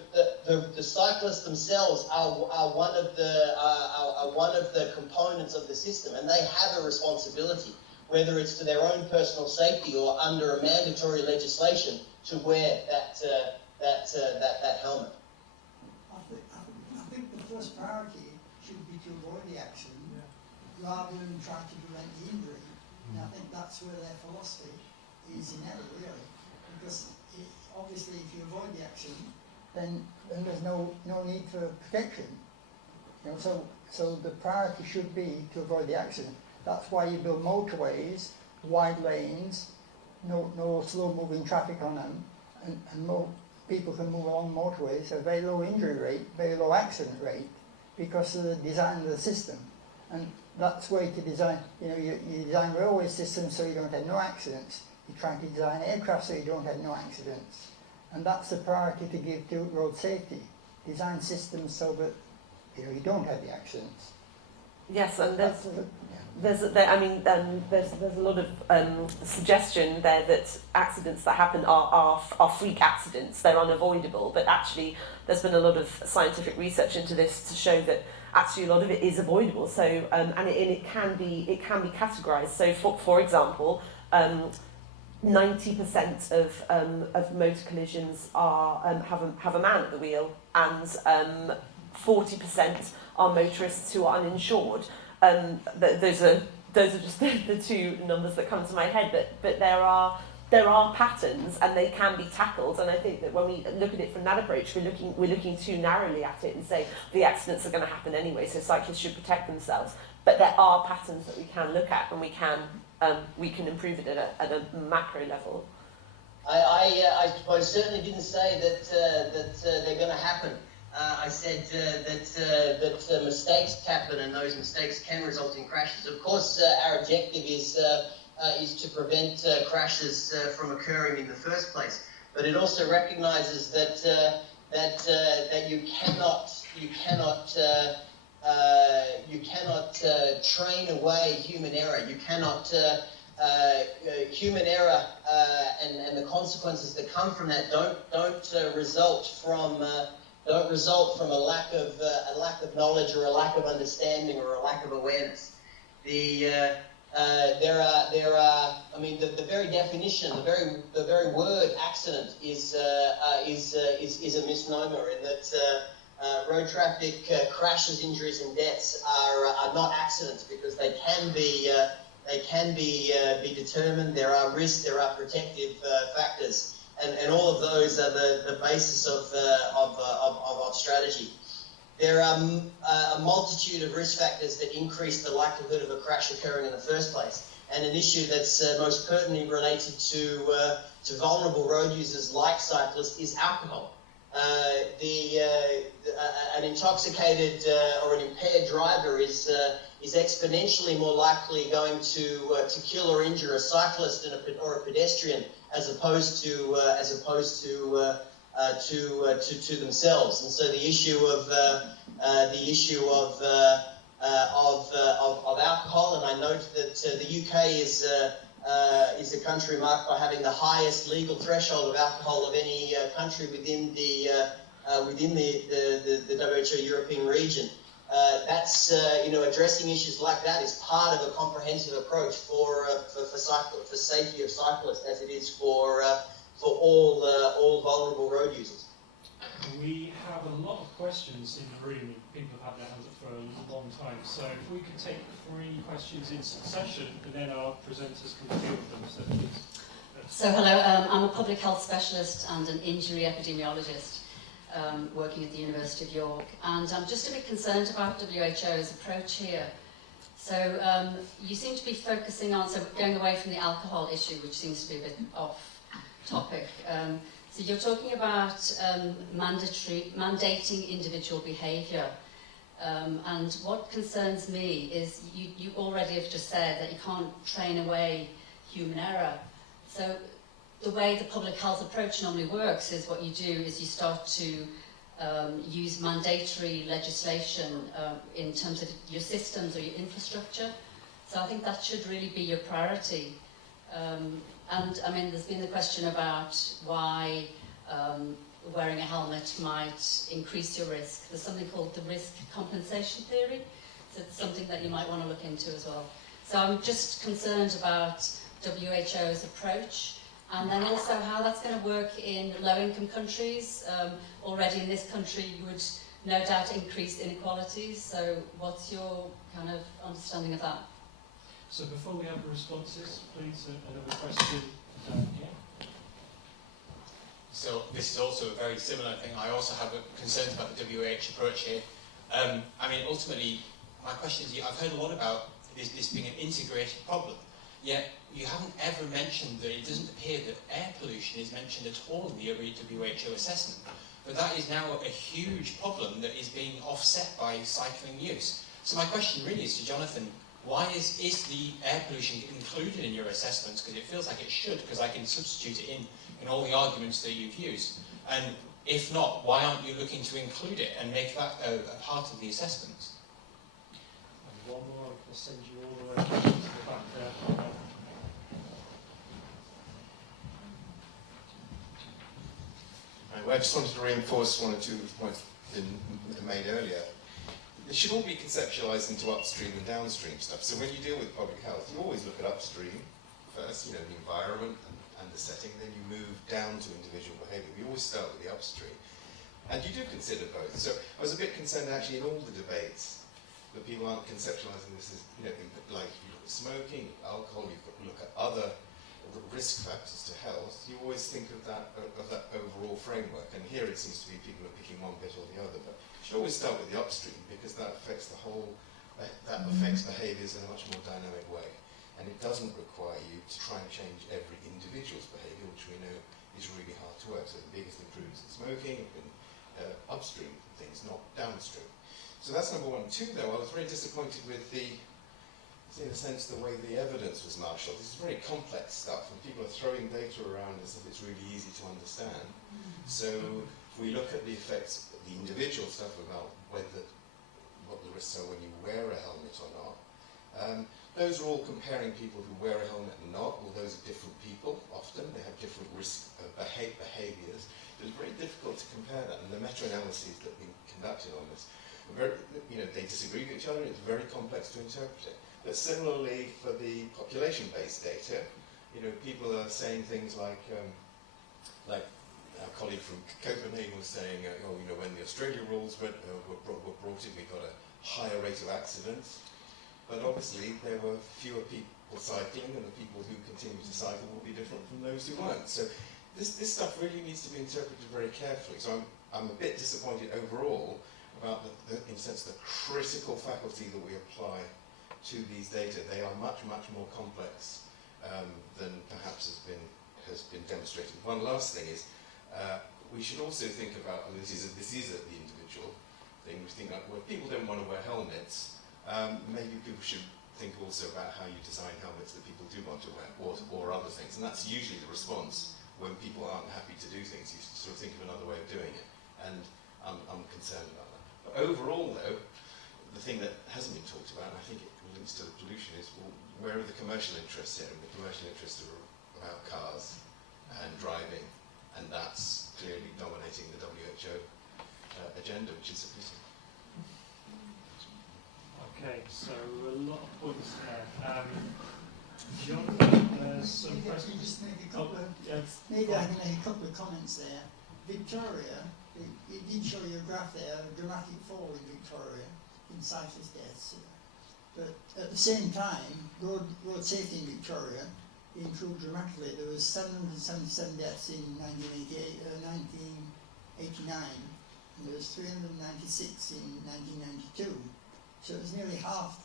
the cyclists themselves are one of the components of the system, and they have a responsibility, whether it's to their own personal safety or under a mandatory legislation to wear that helmet. I think the first priority should be to avoid the accident rather than try to prevent the injury. And I think that's where their philosophy is in error, really, because obviously if you avoid the accident, then there's no need for protection. So the priority should be to avoid the accident. That's why you build motorways, wide lanes, no slow-moving traffic on them, and people can move along motorways. A very low injury rate, very low accident rate, because of the design of the system. And that's why to design. You design railway systems so you don't have no accidents. You try to design aircraft so you don't have no accidents. And that's the priority to give to road safety. Design systems so that you don't have the accidents. Yes, and there's a lot of suggestion there that accidents that happen are freak accidents. They're unavoidable, but actually there's been a lot of scientific research into this to show that actually a lot of it is avoidable. So and it can be categorized. So for example. 90% of motor collisions have a man at the wheel, and 40% are motorists who are uninsured. Those are just the two numbers that come to my head. But there are patterns, and they can be tackled. And I think that when we look at it from that approach, we're looking too narrowly at it and say the accidents are going to happen anyway, so cyclists should protect themselves. But there are patterns that we can look at, and we can improve it at a macro level. I certainly didn't say that they're going to happen. I said that mistakes happen, and those mistakes can result in crashes. Of course, our objective is to prevent crashes from occurring in the first place. But it also recognises that you cannot train away human error. You cannot human error and the consequences that come from that don't result from a lack of knowledge or a lack of understanding or a lack of awareness. The very definition, the very word accident is a misnomer, in that road traffic crashes, injuries, and deaths are not accidents, because they can be determined. There are risks, there are protective factors, and all of those are the basis of strategy. There are a multitude of risk factors that increase the likelihood of a crash occurring in the first place, and an issue that's most pertinently related to to vulnerable road users like cyclists is alcohol. An intoxicated or an impaired driver is exponentially more likely going to kill or injure a cyclist or a pedestrian as opposed to themselves. And so the issue of alcohol, and I note that the UK is a country marked by having the highest legal threshold of alcohol of any country within the WHO European region. That's addressing issues like that is part of a comprehensive approach for safety of cyclists, as it is for all vulnerable road users. We have a lot of questions in the room, and people have had their hands up for a long time. So if we could take 3 questions in succession, and then our presenters can field them. So please. So hello, I'm a public health specialist and an injury epidemiologist working at the University of York, and I'm just a bit concerned about WHO's approach here. So you seem to be focusing on, so going away from the alcohol issue, which seems to be a bit off topic. So you're talking about mandating individual behaviour. And what concerns me is you already have just said that you can't train away human error. So the way the public health approach normally works is what you do is you start to use mandatory legislation in terms of your systems or your infrastructure. So I think that should really be your priority. And I mean, there's been the question about why wearing a helmet might increase your risk. There's something called the risk compensation theory. So it's something that you might want to look into as well. So I'm just concerned about WHO's approach, and then also how that's going to work in low-income countries. Already in this country, you would no doubt increase inequalities. So what's your kind of understanding of that? So before we have the responses, please, another question down here. So this is also a very similar thing. I also have concerns about the WH approach here. I mean, ultimately, my question is, I've heard a lot about this being an integrated problem, yet you haven't ever mentioned that it doesn't appear that air pollution is mentioned at all in the WHO assessment. But that is now a huge problem that is being offset by cycling use. So my question really is to Jonathan, why is the air pollution included in your assessments? Because it feels like it should, because I can substitute it in all the arguments that you've used. And if not, why aren't you looking to include it and make that a part of the assessments? And one more, I'll send you all the way to the back there. Right, well, I just wanted to reinforce one or two points been made earlier. It should all be conceptualized into upstream and downstream stuff. So when you deal with public health, you always look at upstream first, the environment and the setting, then you move down to individual behavior. We always start with the upstream. And you do consider both. So I was a bit concerned actually in all the debates that people aren't conceptualizing this as, like if you look at smoking, alcohol, you've got to look at other risk factors to health. You always think of that overall framework. And here it seems to be people are picking one bit or the other. But you should always start with the upstream because that affects the whole, that affects behaviors in a much more dynamic way. And it doesn't require you to try and change every individual's behavior, which we know is really hard to work. So the biggest improvements in smoking have been upstream things, not downstream. So that's number one. Two, though, I was very disappointed with in a sense, the way the evidence was marshalled. This is very complex stuff, and people are throwing data around as if it's really easy to understand. So if we look at the effects, the individual stuff about what the risks are when you wear a helmet or not, those are all comparing people who wear a helmet and not. Well, those are different people, often. They have different risk behaviours. It's very difficult to compare that, and the meta-analyses that have been conducted on this, they disagree with each other. It's very complex to interpret it. But similarly, for the population-based data, people are saying things like our colleague from Copenhagen was saying, when the Australia rules were brought in, we got a higher rate of accidents. But obviously, there were fewer people cycling, and the people who continue to cycle will be different from those who weren't. So this stuff really needs to be interpreted very carefully. So I'm a bit disappointed overall about in a sense, the critical faculty that we apply to these data. They are much, much more complex than perhaps has been has been demonstrated. One last thing is, we should also think about, and this is at the individual thing, we think like, well, if people don't want to wear helmets, maybe people should think also about how you design helmets that people do want to wear, or other things. And that's usually the response when people aren't happy to do things. You sort of think of another way of doing it. And I'm concerned about that. But overall, though, the thing that hasn't been talked about, and I think it links to the pollution, is, well, where are the commercial interests here? And the commercial interests are about cars and driving, and that's clearly dominating the WHO agenda, which is a pity. Okay, so a lot of points there. John, some Maybe I questions? can just make a couple of, Yes. maybe I can make a couple of comments there. Victoria, it did show you a graph there, a dramatic fall in Victoria in cyclist deaths. But at the same time, road safety in Victoria improved dramatically. There was 777 deaths in 1989, and there was 396 in 1992. So it was nearly half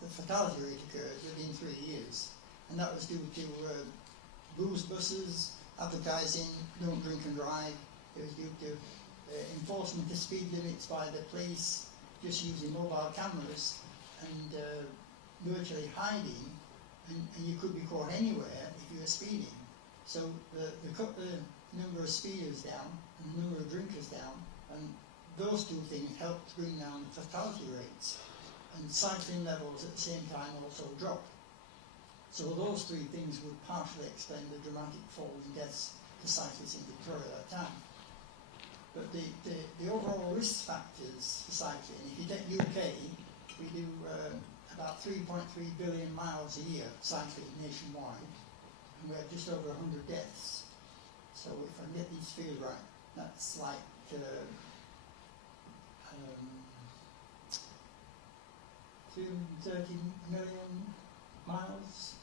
the fatality rate occurred within 3 years. And that was due to booze buses, advertising, don't drink and drive. It was due to enforcement of speed limits by the police, just using mobile cameras and virtually hiding, and you could be caught anywhere if you were speeding. So they cut the number of speeders down and the number of drinkers down, and those two things helped bring down the fatality rates. And cycling levels at the same time also dropped. So those three things would partially explain the dramatic fall in deaths for cyclists in Victoria at that time. But the overall risk factors for cycling, if you take UK, we do about 3.3 billion miles a year cycling nationwide, and we have just over 100 deaths. So if I get these figures right, that's like 230 million miles.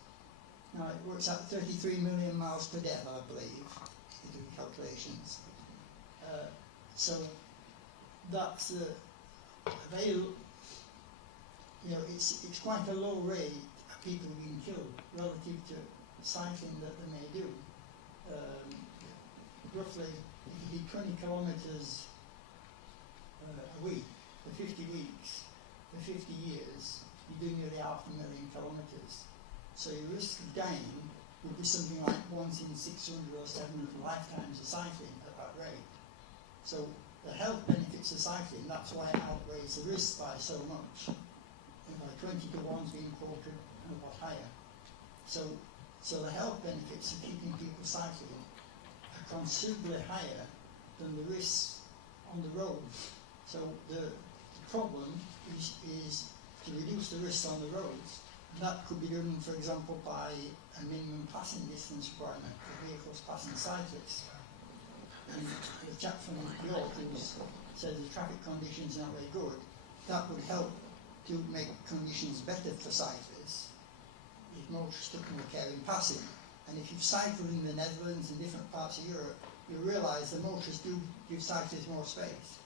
Now it works out 33 million miles per death, I believe, if you do calculations. So that's a very, it's quite a low rate of people being killed relative to cycling that they may do. Roughly, if you do 20 kilometres a week for 50 weeks, for 50 years, you do nearly 500,000 kilometres. So your risk of dying would be something like once in 600 or 700 lifetimes of cycling at that rate. So the health benefits of cycling, that's why it outweighs the risk by so much. And by 20 to 1's being quoted and a lot higher. So the health benefits of keeping people cycling are considerably higher than the risks on the road. So the problem is to reduce the risks on the roads. And that could be done, for example, by a minimum passing distance requirement for vehicles passing cyclists. And the chap from York who says the traffic conditions are not very good, that would help to make conditions better for cyclists if motorists took more care in passing. And if you've cycled in the Netherlands and different parts of Europe, you realise the motorists do give cyclists more space.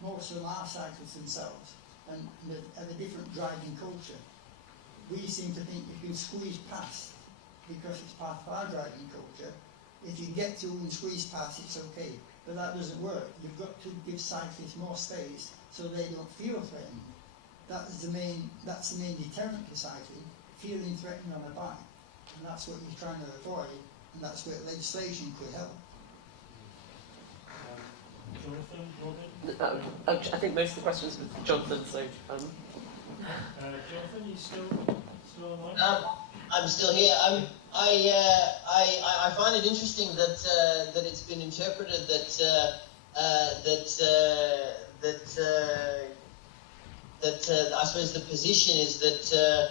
Most of them are cyclists themselves and they have a different driving culture. We seem to think you can squeeze past because it's part of our driving culture. If you get through and squeeze past, it's okay. But that doesn't work. You've got to give cyclists more space so they don't feel threatened. That's the main deterrent for cycling, feeling threatened on a bike. And that's what you're trying to avoid, and that's where legislation could help. Jonathan, Robin? I think most of the questions were for Jonathan, so... Jonathan, you still online? I'm still here. I find it interesting that it's been interpreted that I suppose the position is that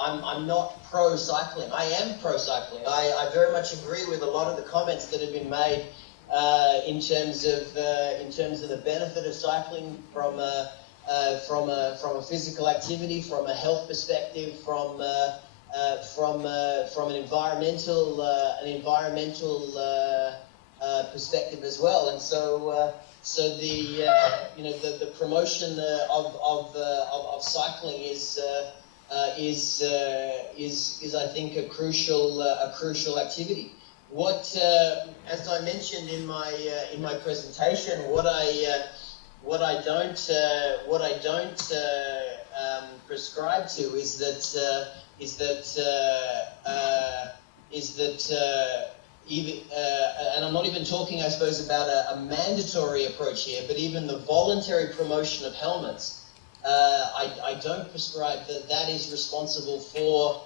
I'm not pro cycling. I am pro cycling. I very much agree with a lot of the comments that have been made in terms of the benefit of cycling from a physical activity, from a health perspective, from an environmental perspective as well. And so the promotion of cycling is is I think a crucial activity. What, as I mentioned in my presentation, what I don't prescribe to is that even, and I'm not even talking, I suppose, about a mandatory approach here, but even the voluntary promotion of helmets. I don't prescribe that is responsible for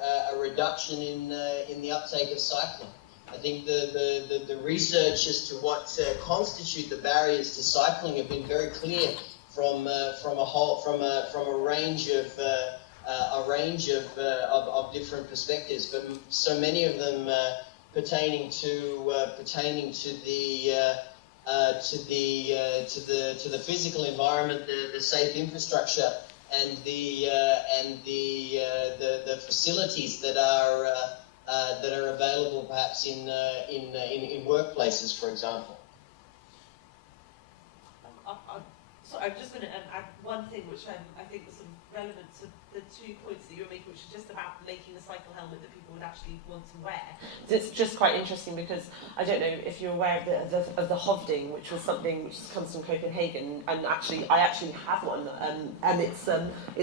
a reduction in the uptake of cycling. I think the research as to what constitute the barriers to cycling have been very clear from a range of different perspectives, but so many of them pertaining to the physical environment, the safe infrastructure, and the facilities that are available, perhaps in workplaces, for example. So I'm just going to add one thing, which I think was sort of relevant to the 2 points that you were making, which is just about making a cycle helmet that people would actually want to wear. So it's just quite interesting because I don't know if you're aware of the Hovding, which was something which comes from Copenhagen, and I actually have one, and it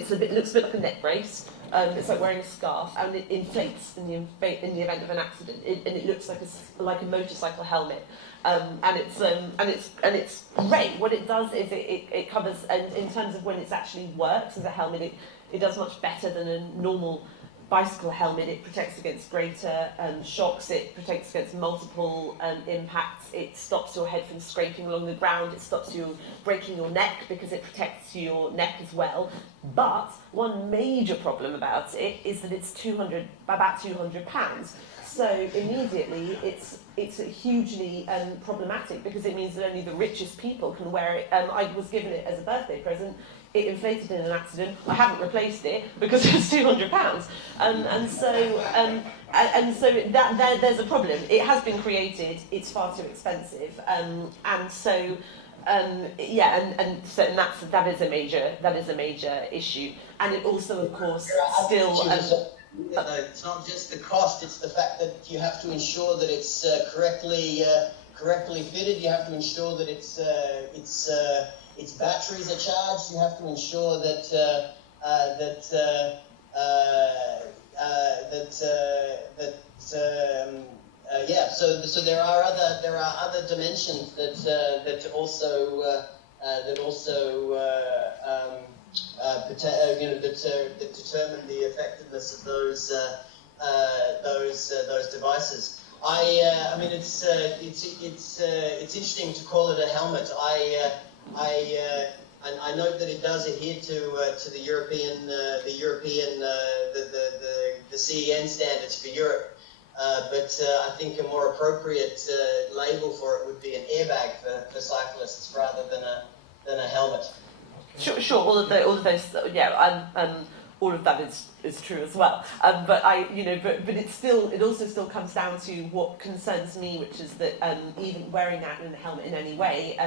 looks a bit like a neck brace. It's like wearing a scarf, and it inflates in the event of an accident, and it looks like a motorcycle helmet. And it's great. What it does is it covers, and in terms of when it actually works as a helmet, it does much better than a normal bicycle helmet. It protects against greater shocks. It protects against multiple impacts. It stops your head from scraping along the ground. It stops you breaking your neck because it protects your neck as well. But one major problem about it is that it's about £200. So immediately it's hugely problematic, because it means that only the richest people can wear it. I was given it as a birthday present. It inflated in an accident. I haven't replaced it because it's £200, and so there's a problem. It has been created. It's far too expensive, and so that is a major issue. And it also, of course, still. It's not just the cost; it's the fact that you have to ensure that it's correctly fitted. You have to ensure that its batteries are charged. You have to ensure that So there are other dimensions that also that determine the effectiveness of those devices. I mean, it's interesting to call it a helmet. I note that it does adhere to the European the CEN standards for Europe. But I think a more appropriate label for it would be an airbag for cyclists rather than a helmet. Sure. All of those, all of that is true as well. But it also still comes down to what concerns me, which is that even wearing that in a helmet in any way,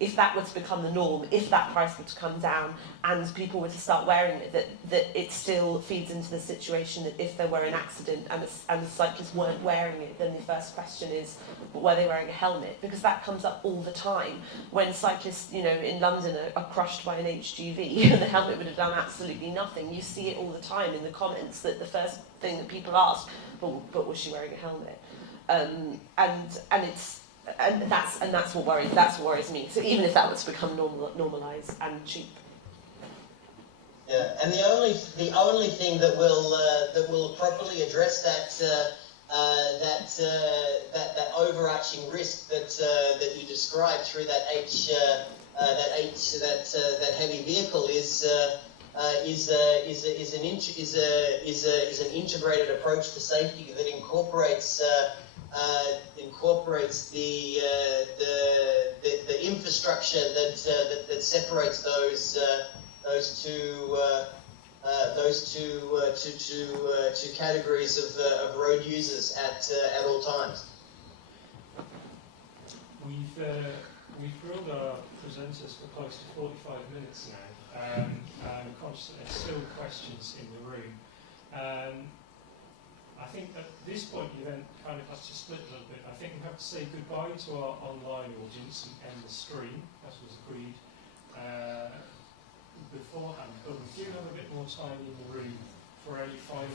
if that were to become the norm, if that price were to come down and people were to start wearing it, that it still feeds into the situation that if there were an accident and the cyclists weren't wearing it, then the first question is, were they wearing a helmet? Because that comes up all the time when cyclists, in London are crushed by an HGV and the helmet would have done absolutely nothing. You see it all the time in the comments that the first thing that people ask, but was she wearing a helmet? And that's what worries me. So even if that was to become normalised and cheap. Yeah, and the only thing that will properly address that overarching risk that you described through that heavy vehicle is an integrated approach to safety that incorporates the infrastructure that separates those two categories of road users at all times. We've grilled our presenters for close to 45 minutes now. I'm conscious that there's still questions in the room. I think at this point the event kind of has to split a little bit. I think we have to say goodbye to our online audience and end the stream, as was agreed beforehand. But we do have a bit more time in the room for any final